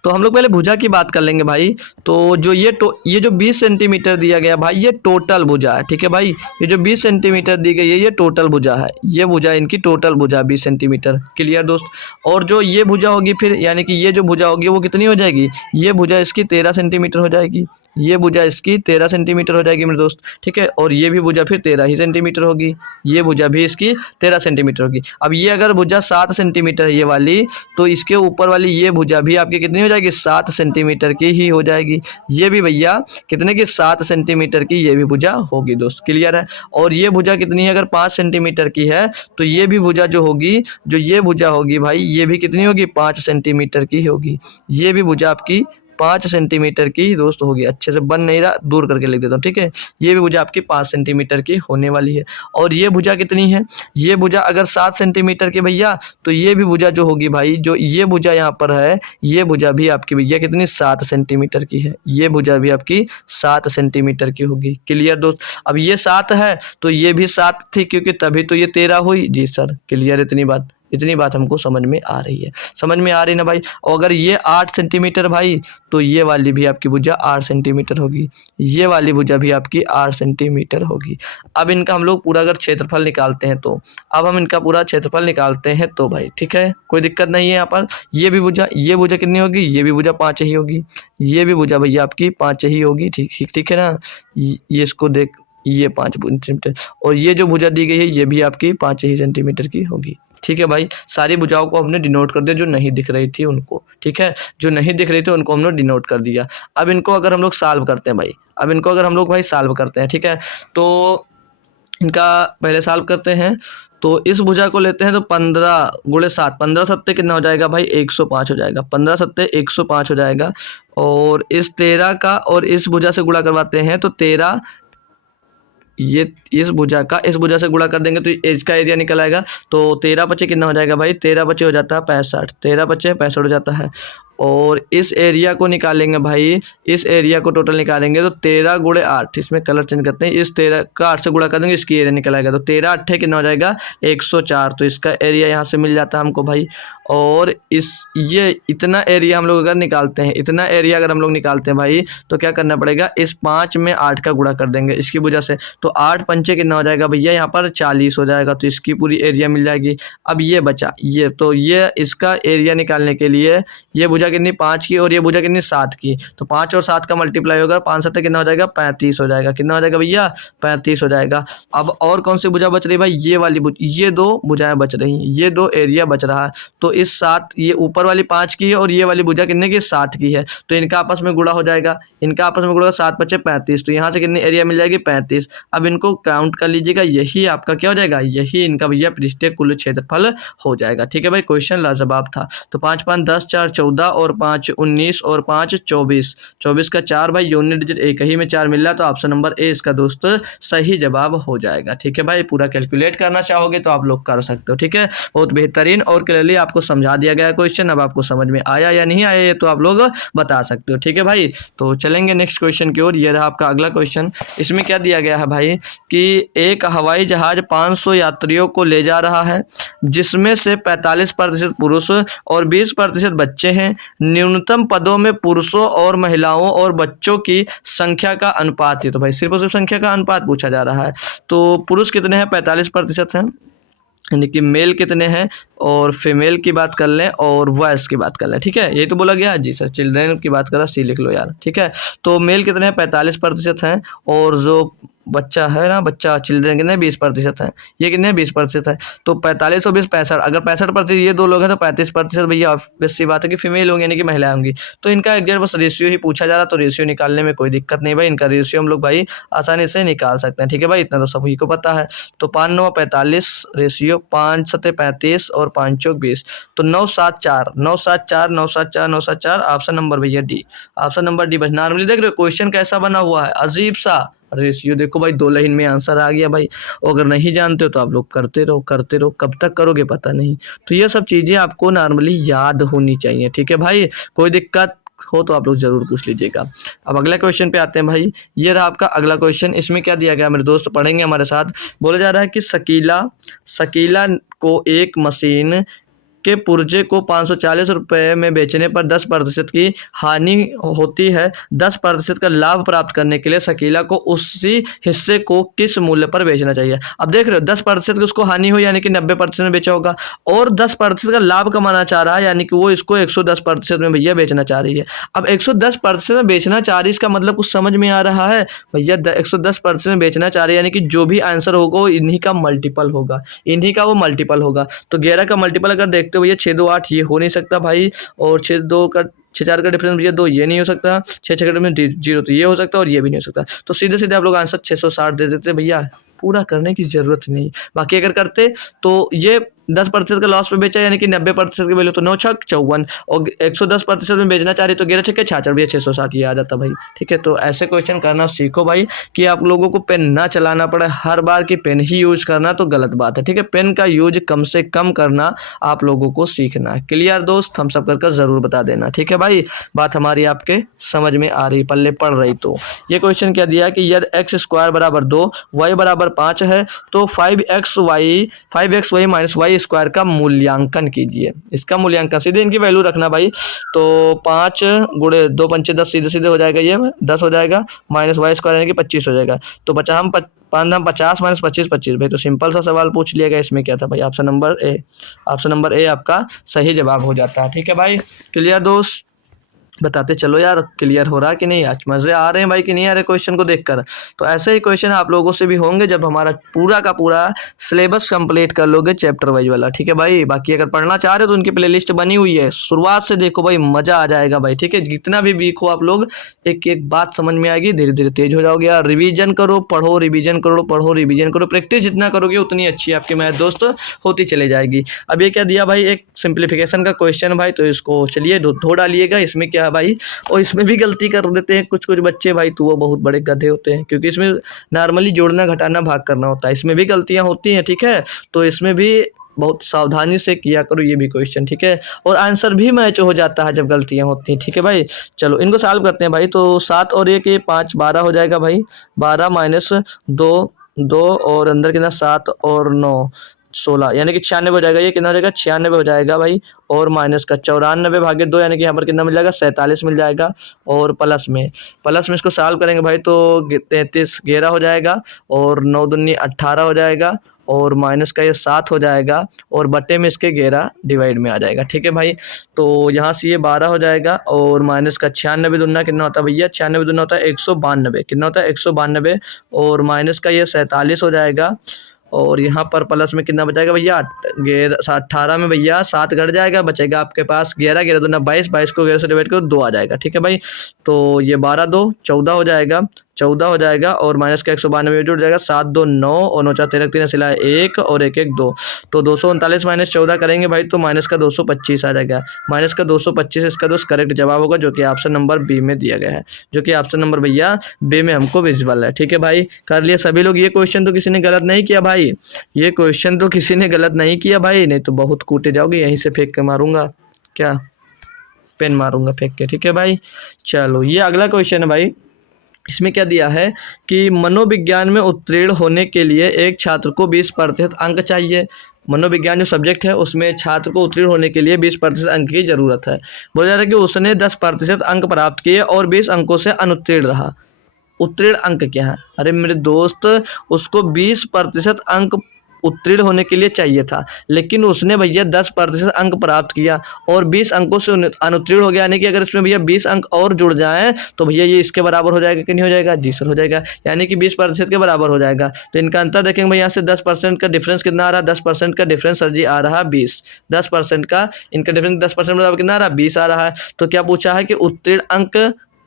तो हम लोग पहले भुजा की बात कर लेंगे भाई। तो जो ये जो 20 सेंटीमीटर दिया गया भाई ये टोटल भुजा है। ठीक है भाई, ये जो 20 सेंटीमीटर दी गई है ये टोटल भुजा है। ये भुजा इनकी टोटल भुजा 20 सेंटीमीटर। क्लियर दोस्त? और जो ये भुजा होगी फिर, यानी कि ये जो भुजा होगी वो कितनी हो जाएगी? ये भुजा इसकी 13 सेंटीमीटर हो जाएगी। ये भुजा इसकी 13 सेंटीमीटर हो जाएगी मेरे दोस्त। ठीक है, और ये भी भुजा फिर 13 ही सेंटीमीटर होगी। ये भुजा भी इसकी 13 सेंटीमीटर होगी। अब ये अगर भुजा 7 सेंटीमीटर है ये वाली, तो इसके ऊपर वाली ये भुजा भी आपकी कितनी हो जाएगी? 7 सेंटीमीटर की ही हो जाएगी। ये भी भैया कितने की? 7 सेंटीमीटर की ये भी भुजा होगी दोस्त। क्लियर है? और ये भुजा कितनी है? अगर 5 सेंटीमीटर की है तो ये भी भुजा जो होगी, जो ये भुजा होगी भाई ये भी कितनी होगी? 5 सेंटीमीटर की होगी। ये भी भुजा आपकी 5 सेंटीमीटर की दोस्त होगी। अच्छे से बन नहीं रहा, दूर करके लिख देता हूँ। ठीक है, ये भी भुजा आपकी 5 सेंटीमीटर की होने वाली है। और ये भुजा कितनी है? ये भुजा अगर 7 सेंटीमीटर की भैया, तो ये भी भुजा जो होगी भाई, जो ये भुजा यहाँ पर है, ये भुजा भी आपकी भैया कितनी? 7 सेंटीमीटर की है। ये भुजा भी आपकी 7 सेंटीमीटर की होगी। क्लियर दोस्त? अब ये 7 है तो ये भी 7 थी, क्योंकि तभी तो ये 13 हुई। जी सर क्लियर? इतनी बात हमको समझ में आ रही है? समझ में आ रही ना भाई? और अगर ये 8 सेंटीमीटर भाई, तो ये वाली भी आपकी भुजा 8 सेंटीमीटर होगी। ये वाली भुजा भी आपकी 8 सेंटीमीटर होगी। अब इनका हम लोग पूरा अगर क्षेत्रफल निकालते हैं तो, अब हम इनका पूरा क्षेत्रफल निकालते हैं तो भाई ठीक है, कोई दिक्कत नहीं है यहाँ पर। ये भुजा कितनी होगी? ये भी भुजा 5 ही होगी। ये भी भुजा भैया आपकी 5 ही होगी। ठीक है ना? ये इसको देख, ये 5 सेंटीमीटर, और ये जो भुजा दी गई है ये भी आपकी 5 ही सेंटीमीटर की होगी। ठीक है भाई, सारी भुजाओं को हमने डिनोट कर दिया, जो नहीं दिख रही थी उनको। ठीक है, जो नहीं दिख रही थी उनको हमने डिनोट कर दिया। अब इनको अगर हम लोग सॉल्व करते हैं भाई, सॉल्व करते हैं। ठीक है, तो इनका पहले सॉल्व करते हैं। तो इस भुजा को लेते हैं तो 15 गुणे 7, 15 सत्ते कितना हो जाएगा भाई 105 हो जाएगा, 15 सत्ते 105 हो जाएगा। और इस 13 का और इस भुजा से गुणा करवाते हैं तो 13, ये इस भुजा से गुणा कर देंगे तो इसका एरिया निकल आएगा। तो 13 बचे कितना हो जाएगा भाई, 13 बचे हो जाता है 65, 13 बचे 65 हो जाता है। और इस एरिया को निकालेंगे भाई, इस एरिया को टोटल निकालेंगे तो 13 गुणे 8, इसमें कलर चेंज करते हैं, इस 13 का 8 से गुणा कर देंगे, इसकी एरिया निकल आएगा। तो 13 8 कितना हो जाएगा 104, तो इसका एरिया यहाँ से मिल जाता है हमको भाई। और ये इतना एरिया हम लोग अगर निकालते हैं, इतना एरिया अगर हम लोग निकालते हैं भाई, तो क्या करना पड़ेगा, इस 5 में 8 का गुणा कर देंगे इसकी वजह से। तो 8 पंचे कितना हो जाएगा भैया, यहाँ पर 40 हो जाएगा, तो इसकी पूरी एरिया मिल जाएगी। अब ये बचा ये, तो ये इसका एरिया निकालने के लिए ये भुजा कितनी 5 की और ये भुजा कितनी 7 की, तो 5 और 7 का मल्टीप्लाई होगा, 5 7 कितना हो जाएगा 35 हो जाएगा। कितना हो जाएगा भैया 35 हो जाएगा। अब और कौन सी भुजा बच रही है भाई, ये वाली ये 2 भुजाएं बच रही हैं, ये 2 एरिया बच रहा है। तो इस 7, ये ऊपर वाली 5 की है और ये वाली भुजा कितने की 7 की है, तो इनका आपस में गुणा हो जाएगा, इनका आपस में गुणा 7 बचे 35, तो यहाँ से कितनी एरिया मिल जाएगी 35। अब इनको काउंट कर लीजिएगा, यही आपका क्या हो जाएगा, यही इनका भैया पृष्ठीय कुल क्षेत्रफल हो जाएगा। ठीक है भाई, क्वेश्चन लाजवाब था। तो 5 5 10 4 14 और 5 19 और 5 24, 24 का 4 भाई, यूनिट डिजिट एक ही में 4 मिल रहा है, तो ऑप्शन नंबर ए इसका दोस्त सही जवाब हो जाएगा। ठीक है भाई, पूरा कैलकुलेट करना चाहोगे तो आप लोग कर सकते हो। ठीक है, बहुत बेहतरीन और क्लियरली आपको समझा दिया गया क्वेश्चन। अब आपको समझ में आया या नहीं आया ये तो आप लोग बता सकते हो। ठीक है भाई, तो चलेंगे नेक्स्ट क्वेश्चन की ओर। ये रहा आपका अगला क्वेश्चन। इसमें क्या दिया गया है भाई कि एक हवाई जहाज 500 यात्रियों को ले जा रहा है, जिसमें से 45% पुरुष और 20% बच्चे हैं। न्यूनतम पदों में पुरुषों और महिलाओं और बच्चों की संख्या का अनुपात है। तो भाई सिर्फ और सिर्फ संख्या का अनुपात पूछा जा रहा है। तो पुरुष कितने हैं 45% हैं, यानी कि मेल कितने हैं, और फीमेल की बात कर लें और वॉइस की बात कर लें। ठीक है, यही तो बोला गया जी सर, चिल्ड्रेन की बात करा, सी लिख लो यार। ठीक है, तो मेल कितने हैं 45% हैं, और जो बच्चा है ना, बच्चा चिल्ड्रेन कितने 20% है, ये कितने 20% है। तो 45 और 20 65, अगर 65% ये 2 लोग हैं तो 35% भैया ऑब्वियस सी बात है कि फीमेल होंगी, यानी कि महिलाएं होंगी। तो इनका एग्जैक्ट बस रेशियो ही पूछा जा रहा, तो रेशियो निकालने में कोई दिक्कत नहीं भाई, इनका रेशियो हम लोग भाई आसानी से निकाल सकते हैं। ठीक है भाई, इतना तो सभी को पता है। तो 5 9 45 रेशियो, 5 7 35 और 5 चौक 20, तो 9 7 4 9 7 4 9 7 4 9 7 4, ऑप्शन नंबर भैया डी, ऑप्शन नंबर डी। बस नॉर्मली देख रहे हो क्वेश्चन कैसा बना हुआ है, अजीब सा रेशियो। देखो भाई 2 लाइन में आंसर आ गया भाई। अगर नहीं जानते हो तो आप लोग करते रहो करते रहो, कब तक करोगे पता नहीं। तो ये सब चीज़ें आपको नॉर्मली याद होनी चाहिए। ठीक है भाई, कोई दिक्कत हो तो आप लोग जरूर पूछ लीजिएगा। अब अगला क्वेश्चन पे आते हैं भाई। ये रहा आपका अगला क्वेश्चन। इसमें क्या दिया गया मेरे दोस्त, पढ़ेंगे हमारे साथ। बोला जा रहा है कि शकीला को एक मशीन के पुर्जे को 540 रुपये में बेचने पर 10% की हानि होती है। 10% का लाभ प्राप्त करने के लिए शकीला को उसी हिस्से को किस मूल्य पर बेचना चाहिए। अब देख रहे हो 10% की उसको हानि हुई, यानी कि 90% में बेचा होगा, और 10% का लाभ कमाना चाह रहा है, यानी कि वो इसको 110% में भैया बेचना चाह रही है। अब 110% में बेचना चाह रही, इसका मतलब कुछ समझ में आ रहा है भैया, 110% में बेचना चाह रही है, यानी कि जो भी आंसर होगा वो इन्हीं का मल्टीपल होगा, इन्हीं का वो मल्टीपल होगा। तो 11 का मल्टीपल अगर देखते तो भैया 6 2 8 ये हो नहीं सकता भाई, और 6 2 का 6 4 का डिफरेंस भैया 2 ये नहीं हो सकता, 6 6 का डिफरेंस 0 तो ये हो सकता है, और ये भी नहीं हो सकता। तो सीधे सीधे आप लोग आंसर 660 दे देते भैया, पूरा करने की जरूरत नहीं। बाकी अगर करते तो ये 10% का लॉस पे बेचा, यानी कि 90% की वैल्यू, तो 9 6 54, और 110% में बेचना चाह रही तो 11 6 66 भैया 660 ये आ जाता भाई। ठीक है, तो ऐसे क्वेश्चन करना सीखो भाई, कि आप लोगों को पेन ना चलाना पड़े, हर बार की पेन ही यूज करना तो गलत बात है। ठीक है, पेन का यूज कम से कम करना आप लोगों को सीखना है। क्लियर दोस्त, हम सब कर जरूर बता देना। ठीक है भाई, बात हमारी आपके समझ में आ रही, पल्ले पड़ रही। तो ये क्वेश्चन क्या दिया कि यदि x² बराबर 2 y बराबर 5 है, तो 5xy माइनस y स्क्वायर का मूल्यांकन कीजिए। इसका मूल्यांकन सीधे इनकी वैल्यू रखना भाई। तो 5 गुणे 2 पंचे 10, सीधे सीधे हो जाएगा, ये 10 हो जाएगा, माइनस y स्क्वायर यानी कि 25 हो जाएगा। तो 50 माइनस 25 25 भाई। तो सिंपल सा सवाल पूछ लिया गया, इसमें क्या था भाई, option number A, option number A आपका सही जवाब हो जाता है। ठीक है भाई, क्लियर दोस्त। बताते चलो यार, क्लियर हो रहा कि नहीं, आज मज़े आ रहे हैं भाई कि नहीं आ रहे क्वेश्चन को देखकर। तो ऐसे ही क्वेश्चन आप लोगों से भी होंगे जब हमारा पूरा का पूरा सिलेबस कंप्लीट कर लोगे चैप्टर वाइज वाला, ठीक है भाई। बाकी अगर पढ़ना चाह रहे हो तो उनकी प्लेलिस्ट बनी हुई है, शुरुआत से देखो भाई, मज़ा आ जाएगा भाई, ठीक है। जितना भी वीक हो आप लोग, एक एक बात समझ में आएगी, धीरे धीरे तेज हो जाओगे यार। रिवीजन करो, पढ़ो, रिवीजन करो, पढ़ो, रिवीजन करो, प्रैक्टिस जितना करोगे उतनी अच्छी आपकी मैथ दोस्त होती चली जाएगी। अब ये क्या दिया भाई, एक सिंप्लीफिकेशन का क्वेश्चन भाई, तो इसको चलिए धो डालिएगा। इसमें क्या है भाई, और इसमें भी गलती कर देते हैं कुछ कुछ बच्चे भाई, तो वो बहुत बड़े गधे होते हैं, क्योंकि इसमें नॉर्मली जोड़ना घटाना भाग करना होता है, इसमें भी गलतियां होती हैं, ठीक है। तो इसमें भी बहुत सावधानी से किया करो ये भी क्वेश्चन, ठीक है। और आंसर भी मैच हो जाता है जब गलतियां होती हैं, ठीक है भाई। चलो इनको सॉल्व करते हैं भाई। तो 7 और 1 ये 5, 12 हो जाएगा भाई। 12 माइनस 2, 2 और अंदर कितना 7 और 9, 16, यानी कि 96 हो जाएगा। ये कितना हो जाएगा, 96 हो जाएगा भाई। और माइनस का 94 भागे 2, यानी कि यहाँ पर कितना मिल जाएगा, 47 मिल जाएगा। और प्लस में इसको सॉल्व करेंगे भाई तो 33 11 हो जाएगा। और 9 दूनी 18 हो जाएगा। और माइनस का ये 7 हो जाएगा। और बटे में इसके 11 डिवाइड में आ जाएगा, ठीक है भाई। तो यहाँ से ये 12 हो जाएगा। और माइनस का 96 दूना कितना होता है भैया, 96 दूना होता है 192, कितना होता है 192। और माइनस का ये 47 हो जाएगा। और यहाँ पर प्लस में कितना बचाएगा भैया, 18 में भैया 7 घट जाएगा, बचेगा आपके पास 11, 11 दूना 22, 22 को 11 से डिवाइड करो 2 आ जाएगा, ठीक है भाई। तो ये 12 2 14 हो जाएगा, 14 हो जाएगा। और माइनस का 192 जुड़ जाएगा, 7 2 9 और 9 4 13 3 सिलाए 1 और 1 1 2। तो 239 माइनस 14 करेंगे भाई तो माइनस का 225 आ जाएगा। माइनस का 225 इसका दोस्त करेक्ट जवाब होगा, जो कि ऑप्शन नंबर बी में दिया गया है, जो कि ऑप्शन नंबर भैया बी में हमको विजिबल है, ठीक है भाई। कर लिया सभी लोग। ये क्वेश्चन तो किसी ने गलत नहीं किया भाई, ये क्वेश्चन तो किसी ने गलत नहीं किया भाई, नहीं तो बहुत कूटे जाओगे, यहीं से फेंक के मारूंगा, क्या पेन मारूंगा फेंक के, ठीक है भाई। चलो ये अगला क्वेश्चन है भाई। इसमें क्या दिया है कि मनोविज्ञान में उत्तीर्ण होने के लिए एक छात्र को 20% अंक चाहिए। मनोविज्ञान जो सब्जेक्ट है उसमें छात्र को उत्तीर्ण होने के लिए 20% अंक की जरूरत है। बोला जा रहा है कि उसने 10% अंक प्राप्त किए और 20 अंकों से अनुत्तीर्ण रहा। उत्तीर्ण अंक क्या है, अरे मेरे दोस्त, उसको 20% अंक उत्तीर्ण होने के लिए चाहिए था, लेकिन उसने भैया 10% अंक प्राप्त किया और 20 अंकों से अनुत्तीर्ण हो गया, यानी कि अगर इसमें भैया 20 अंक और जुड़ जाएं तो भैया ये इसके बराबर हो जाएगा कि नहीं हो जाएगा, जी सर हो जाएगा, यानी कि 20% के बराबर हो जाएगा। तो इनका अंतर देखेंगे भाई, यहाँ से 10% का डिफरेंस कितना आ रहा है, 10% का डिफरेंस सर जी आ रहा है 20, 10% का इनका डिफरेंस 10% बराबर कितना आ रहा है, 20 आ रहा है। तो क्या पूछा है कि उत्तीर्ण अंक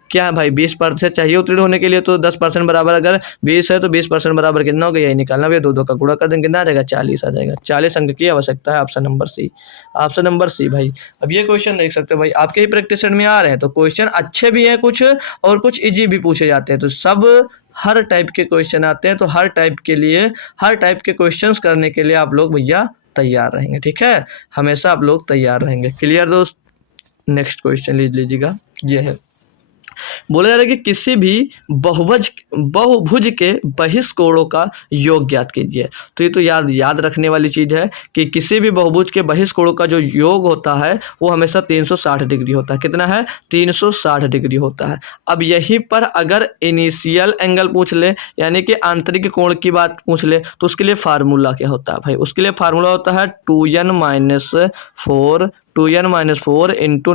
क्या है भाई, 20% चाहिए उत्तीर्ण होने के लिए, तो 10% बराबर अगर 20 है तो 20% बराबर कितना हो गया, यही निकालना भैया, 2 2 का गुणा कर देंगे, कितना आ जाएगा 40 आ जाएगा। 40 अंक की आवश्यकता है, option number C, option number C भाई। अब ये क्वेश्चन देख सकते हो भाई, आपके ही प्रैक्टिस सेट में आ रहे हैं, तो क्वेश्चन अच्छे भी हैं कुछ और कुछ इजी भी पूछे जाते हैं, तो सब हर टाइप के क्वेश्चन आते हैं, तो हर टाइप के लिए हर टाइप के क्वेश्चन करने के लिए आप लोग भैया तैयार रहेंगे, ठीक है, हमेशा आप लोग तैयार रहेंगे। क्लियर दोस्त। नेक्स्ट क्वेश्चन लीजिएगा, ये है, बोला जा रहा है कि किसी भी बहुभुज के बहिष्कोणों का योग ज्ञात कीजिए। तो ये तो याद रखने वाली चीज है कि किसी भी बहुभुज के बहिष्कोणों का जो योग होता है वो हमेशा 360 डिग्री होता है। कितना है, 360 डिग्री होता है। अब यहीं पर अगर इनिशियल एंगल पूछ ले, यानी कि आंतरिक कोण की बात पूछ ले, तो उसके लिए फार्मूला क्या होता है भाई, उसके लिए फार्मूला होता है 2n-4 इंटू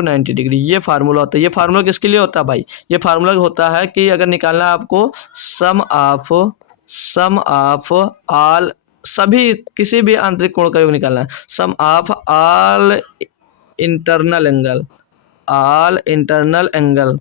90 डिग्री, ये फार्मूला होता है। ये फार्मूला किसके लिए होता है भाई, ये फार्मूला होता है कि अगर निकालना है आपको सम ऑफ ऑल, सभी किसी भी आंतरिक कोण का योग निकालना है, सम ऑफ ऑल इंटरनल एंगल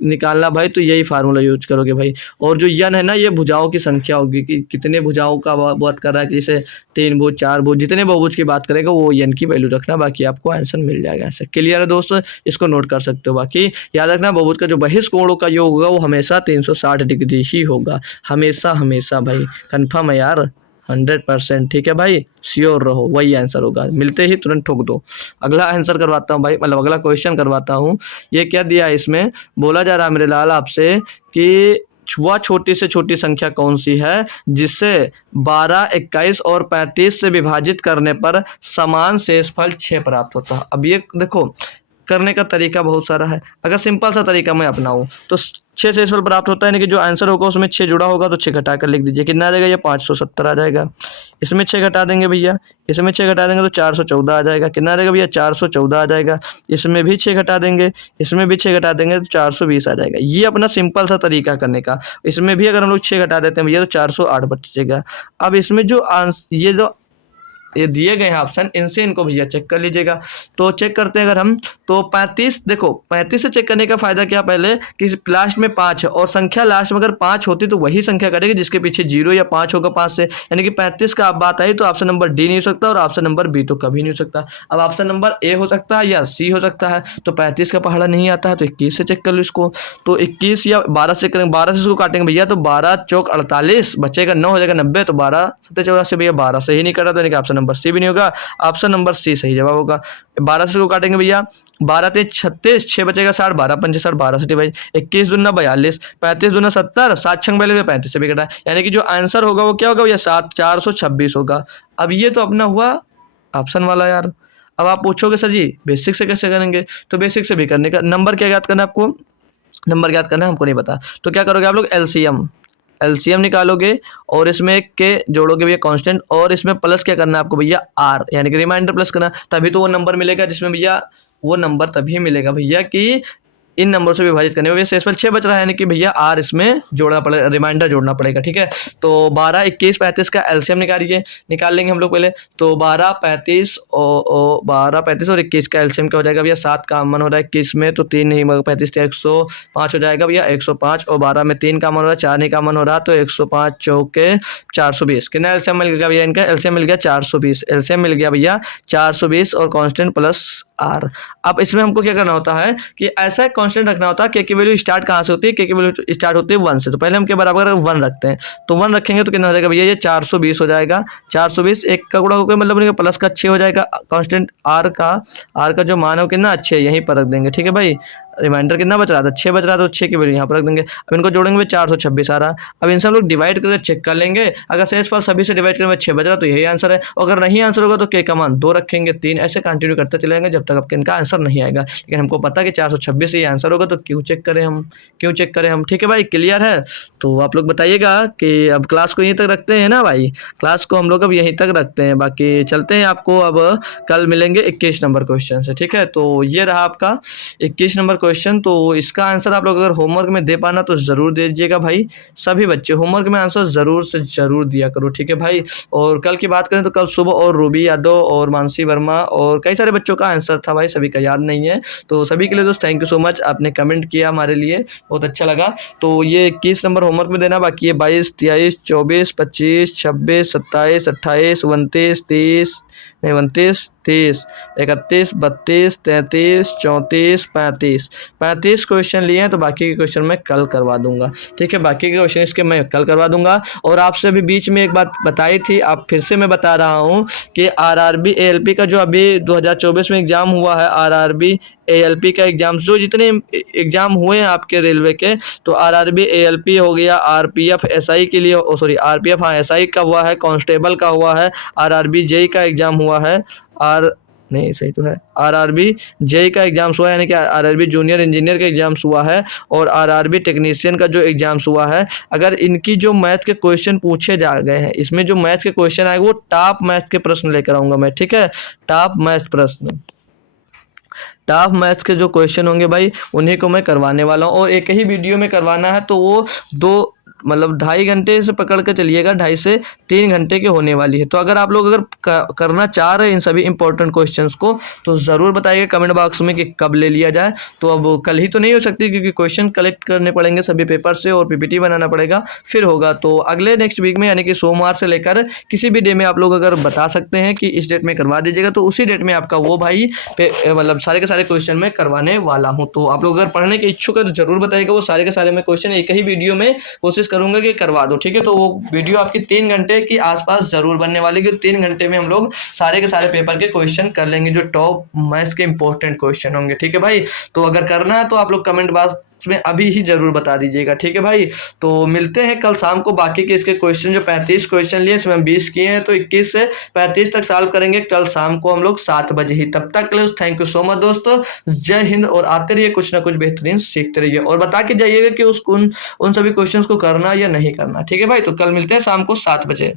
निकालना भाई, तो यही फार्मूला यूज करोगे भाई। और जो यन है ना, ये भुजाओं की संख्या होगी कि कितने भुजाओं का बात कर रहा है, कि जैसे 3 भुज 4 भुज, जितने बहुभुज की बात करेगा वो यन की वैल्यू रखना, बाकी आपको आंसर मिल जाएगा। ऐसे क्लियर है दोस्तों, इसको नोट कर सकते हो। बाकी याद रखना, बहुभुज का जो बहिष्कोणों का योग होगा वो हमेशा 360 डिग्री ही होगा, हमेशा भाई, कन्फर्म है यार, 100%, ठीक है भाई, श्योर रहो, वही आंसर होगा, मिलते ही तुरंत ठोक दो। अगला आंसर करवाता हूँ भाई, मतलब अगला क्वेश्चन करवाता हूँ। ये क्या दिया है, इसमें बोला जा रहा है मेरे लाल आपसे कि वह छोटी से छोटी संख्या कौन सी है जिससे 12, 21 और 35 से विभाजित करने पर समान शेषफल 6 प्राप्त होता है। अब ये देखो, करने का तरीका बहुत सारा है। अगर सिंपल सा तरीका मैं अपनाऊं तो 6 से फल प्राप्त होता है, यानी कि जो आंसर होगा उसमें 6 जुड़ा होगा तो 6 घटा कर लिख दीजिए। कितना आ जाएगा, ये 570 आ जाएगा। इसमें 6 घटा देंगे भैया, इसमें 6 घटा देंगे तो 414 आ जाएगा। कितना आ जाएगा भैया, 414 आ जाएगा। इसमें भी 6 घटा देंगे, इसमें भी 6 घटा देंगे तो 420 आ जाएगा। ये अपना सिंपल सा तरीका करने का। इसमें भी अगर हम लोग 6 घटा देते हैं भैया तो 408 बचेगा। अब इसमें जो ये जो ये दिए गए हैं ऑप्शन, इनसे इनको भैया चेक कर लीजिएगा। तो चेक करते हैं अगर हम, तो 35, देखो 35 से चेक करने का फायदा क्या, पहले कि लास्ट में 5 है और संख्या लास्ट में अगर 5 होती तो वही संख्या करेगी जिसके पीछे 0 या 5 होगा 5 से, यानी कि 35 का आप बात आई तो ऑप्शन नंबर डी नहीं हो सकता और ऑप्शन नंबर बी तो कभी नहीं हो सकता। अब ऑप्शन नंबर ए हो सकता है या सी हो सकता है। तो 35 का पहाड़ा नहीं आता है तो 21 से चेक कर लो इसको। तो 21 या 12 से करेंगे, 12 से इसको काटेंगे भैया तो 12 चौक 48 बचेगा, 9 हो जाएगा 90, तो 12 7 84 भैया 12 सही नहीं करा, तो यानी कि ऑप्शन नंबर सी भी नहीं होगा, ऑप्शन नंबर सी सही जवाब होगा। 12 से को काटेंगे भैया, 12 ते 36, 6 बचेगा 60, 12 पंचे 60, 12 से डिवाइड, 21 दूना 42, 35 दूना 70, 7 छंग पहले 35 से भी कटा, यानी कि जो आंसर होगा वो क्या होगा भैया 426 होगा। अब ये तो अपना हुआ ऑप्शन वाला यार। अब आप पूछोगे सर जी बेसिक से कैसे करेंगे, तो बेसिक से भी करने का, नंबर क्या याद करना है आपको, नंबर याद करना है हमको नहीं पता, तो क्या करोगे आप लोग, एलसीएम निकालोगे और इसमें के जोड़ोगे भैया कांस्टेंट, और इसमें प्लस क्या करना है आपको भैया आर, यानी कि रिमाइंडर प्लस करना, तभी तो वो नंबर मिलेगा जिसमें भैया, वो नंबर तभी मिलेगा भैया कि इन नंबर से विभाजित करने में। शेषफल 6 बच रहा है, यानी कि भैया आर इसमें जोड़ना पड़ेगा, रिमाइंडर जोड़ना पड़ेगा, ठीक है। तो 12, 21, 35 का एलसीएम निकाल लेंगे हम लोग पहले। तो 12, 35 और 21 का एलसीएम क्या हो जाएगा भैया, 7 कॉमन हो रहा है 21 में, तो 3 नहीं, 35 का 105 हो जाएगा भैया, 105, और 12 में 3 कॉमन हो रहा है, 4 नहीं कॉमन हो रहा, तो 105 चौके 420। कितना एलसीएम मिल गया भैया, इनका एलसीएम मिल गया 420, एलसीएम मिल गया भैया 420 और कांस्टेंट प्लस आर। अब इसमें हमको क्या करना होता है कि ऐसा कांस्टेंट रखना होता है, के की वैल्यू स्टार्ट कहाँ से होती है, के की वैल्यू स्टार्ट होती है 1 से, तो पहले हम के बराबर 1 रखते हैं, तो 1 रखेंगे तो कितना हो जाएगा भैया, ये 420 हो जाएगा। 420 एक का गुणा होकर मतलब प्लस का 6 हो जाएगा, कांस्टेंट आर का जो मान है कितना 6 यहीं पर रख देंगे, ठीक है भाई। रिमाइंडर कितना बच रहा था, 6 बच रहा था, तो 6 की वैल्यू यहाँ पर रख देंगे। अब इनको जोड़ेंगे 426 आ रहा। अब इनसे हम लोग डिवाइड करके चेक कर लेंगे, अगर शेषफल सभी से डिवाइड करेंगे 6 बच रहा तो यही आंसर है, अगर नहीं आंसर होगा तो के का मान 2 रखेंगे, 3, ऐसे कंटिन्यू करते चलेंगे जब तक आपके इनका आंसर नहीं आएगा। लेकिन हमको पता है कि 426 ये आंसर होगा, तो क्यों चेक करें हम, ठीक है भाई, क्लियर है। तो आप लोग बताइएगा कि अब क्लास को यहीं तक रखते हैं ना भाई, क्लास को हम लोग अब यहीं तक रखते हैं, बाकी चलते हैं, आपको अब कल मिलेंगे 21 नंबर क्वेश्चन से, ठीक है। तो ये रहा आपका 21 नंबर क्वेश्चन। तो इसका आंसर आप लोग अगर होमवर्क में दे पाना तो ज़रूर दे दीजिएगा भाई, सभी बच्चे होमवर्क में आंसर ज़रूर से ज़रूर दिया करो, ठीक है भाई। और कल की बात करें तो कल सुबह और रूबी यादव और मानसी वर्मा और कई सारे बच्चों का आंसर था भाई, सभी का याद नहीं है। तो सभी के लिए दोस्त थैंक यू सो मच, आपने कमेंट किया हमारे लिए, बहुत अच्छा लगा। तो ये 21 नंबर होमवर्क में देना, बाकी ये 22, 23, 24, 25, 26, 27, 28, 29, 30, 29, 30, 31, 32, 33, 34, 35 क्वेश्चन लिए हैं, तो बाकी के क्वेश्चन मैं कल करवा दूंगा, ठीक है। बाकी के क्वेश्चन इसके मैं कल करवा दूंगा। और आपसे भी बीच में एक बात बताई थी, आप फिर से मैं बता रहा हूँ कि आरआरबी एएलपी का जो अभी 2024 में एग्जाम हुआ है, आरआरबी एएलपी का एग्जाम, जो जितने एग्जाम हुए हैं आपके रेलवे के, तो आरआरबी एएलपी हो गया, आरपीएफ एसआई के लिए, सॉरी आरपीएफ हाँ एसआई का हुआ है, कांस्टेबल का हुआ है, आरआरबी जेई का एग्जाम हुआ है, नहीं सही तो है, आरआरबी जेई का एग्जाम्स हुआ है, यानी कि आरआरबी जूनियर इंजीनियर का एग्जाम्स हुआ है, और आरआरबी टेक्नीशियन का जो एग्जाम्स हुआ है। अगर इनकी जो मैथ के क्वेश्चन पूछे जा गए हैं, इसमें जो मैथ के क्वेश्चन आएंगे वो टॉप मैथ के प्रश्न लेकर आऊंगा मैं, ठीक है। टॉप मैथ्स के जो क्वेश्चन होंगे भाई उन्हीं को मैं करवाने वाला हूँ, और एक ही वीडियो में करवाना है, तो वो 2.5 घंटे से पकड़ के चलिएगा, 2.5 से 3 घंटे की होने वाली है। तो अगर आप लोग करना चाह रहे हैं इन सभी इंपॉर्टेंट क्वेश्चंस को, तो ज़रूर बताइए कमेंट बॉक्स में कि कब ले लिया जाए। तो अब कल ही तो नहीं हो सकती, क्योंकि क्वेश्चन कलेक्ट करने पड़ेंगे सभी पेपर से, और पीपीटी बनाना पड़ेगा, फिर होगा। तो अगले नेक्स्ट वीक में, यानी कि सोमवार से लेकर किसी भी डे में आप लोग अगर बता सकते हैं कि इस डेट में करवा दीजिएगा, तो उसी डेट में आपका वो भाई मतलब सारे के सारे क्वेश्चन मैं करवाने वाला हूँ। तो आप लोग अगर पढ़ने के इच्छुक है तो जरूर बताइएगा, वो सारे के सारे मैं क्वेश्चन एक ही वीडियो में कोशिश करूंगा कि करवा दो, ठीक है। तो वो वीडियो आपकी 3 घंटे की आसपास जरूर बनने वाली है, 3 घंटे में हम लोग सारे के सारे पेपर के क्वेश्चन कर लेंगे, जो टॉप मैथ्स के इंपॉर्टेंट क्वेश्चन होंगे, ठीक है भाई। तो अगर करना है तो आप लोग कमेंट बॉक्स कमेंट्स में अभी ही जरूर बता दीजिएगा, ठीक है भाई। तो मिलते हैं कल शाम को, बाकी के इसके क्वेश्चन जो 35 क्वेश्चन लिए इसमें हम 20 किए हैं, तो 21 से 35 तक सॉल्व करेंगे कल शाम को हम लोग 7 बजे ही। तब तक के लिए थैंक यू सो मच दोस्तों, जय हिंद, और आते रहिए कुछ ना कुछ बेहतरीन सीखते रहिए, और बता के जाइएगा कि उन सभी क्वेश्चंस को करना या नहीं करना, ठीक है भाई। तो कल मिलते हैं शाम को 7 बजे।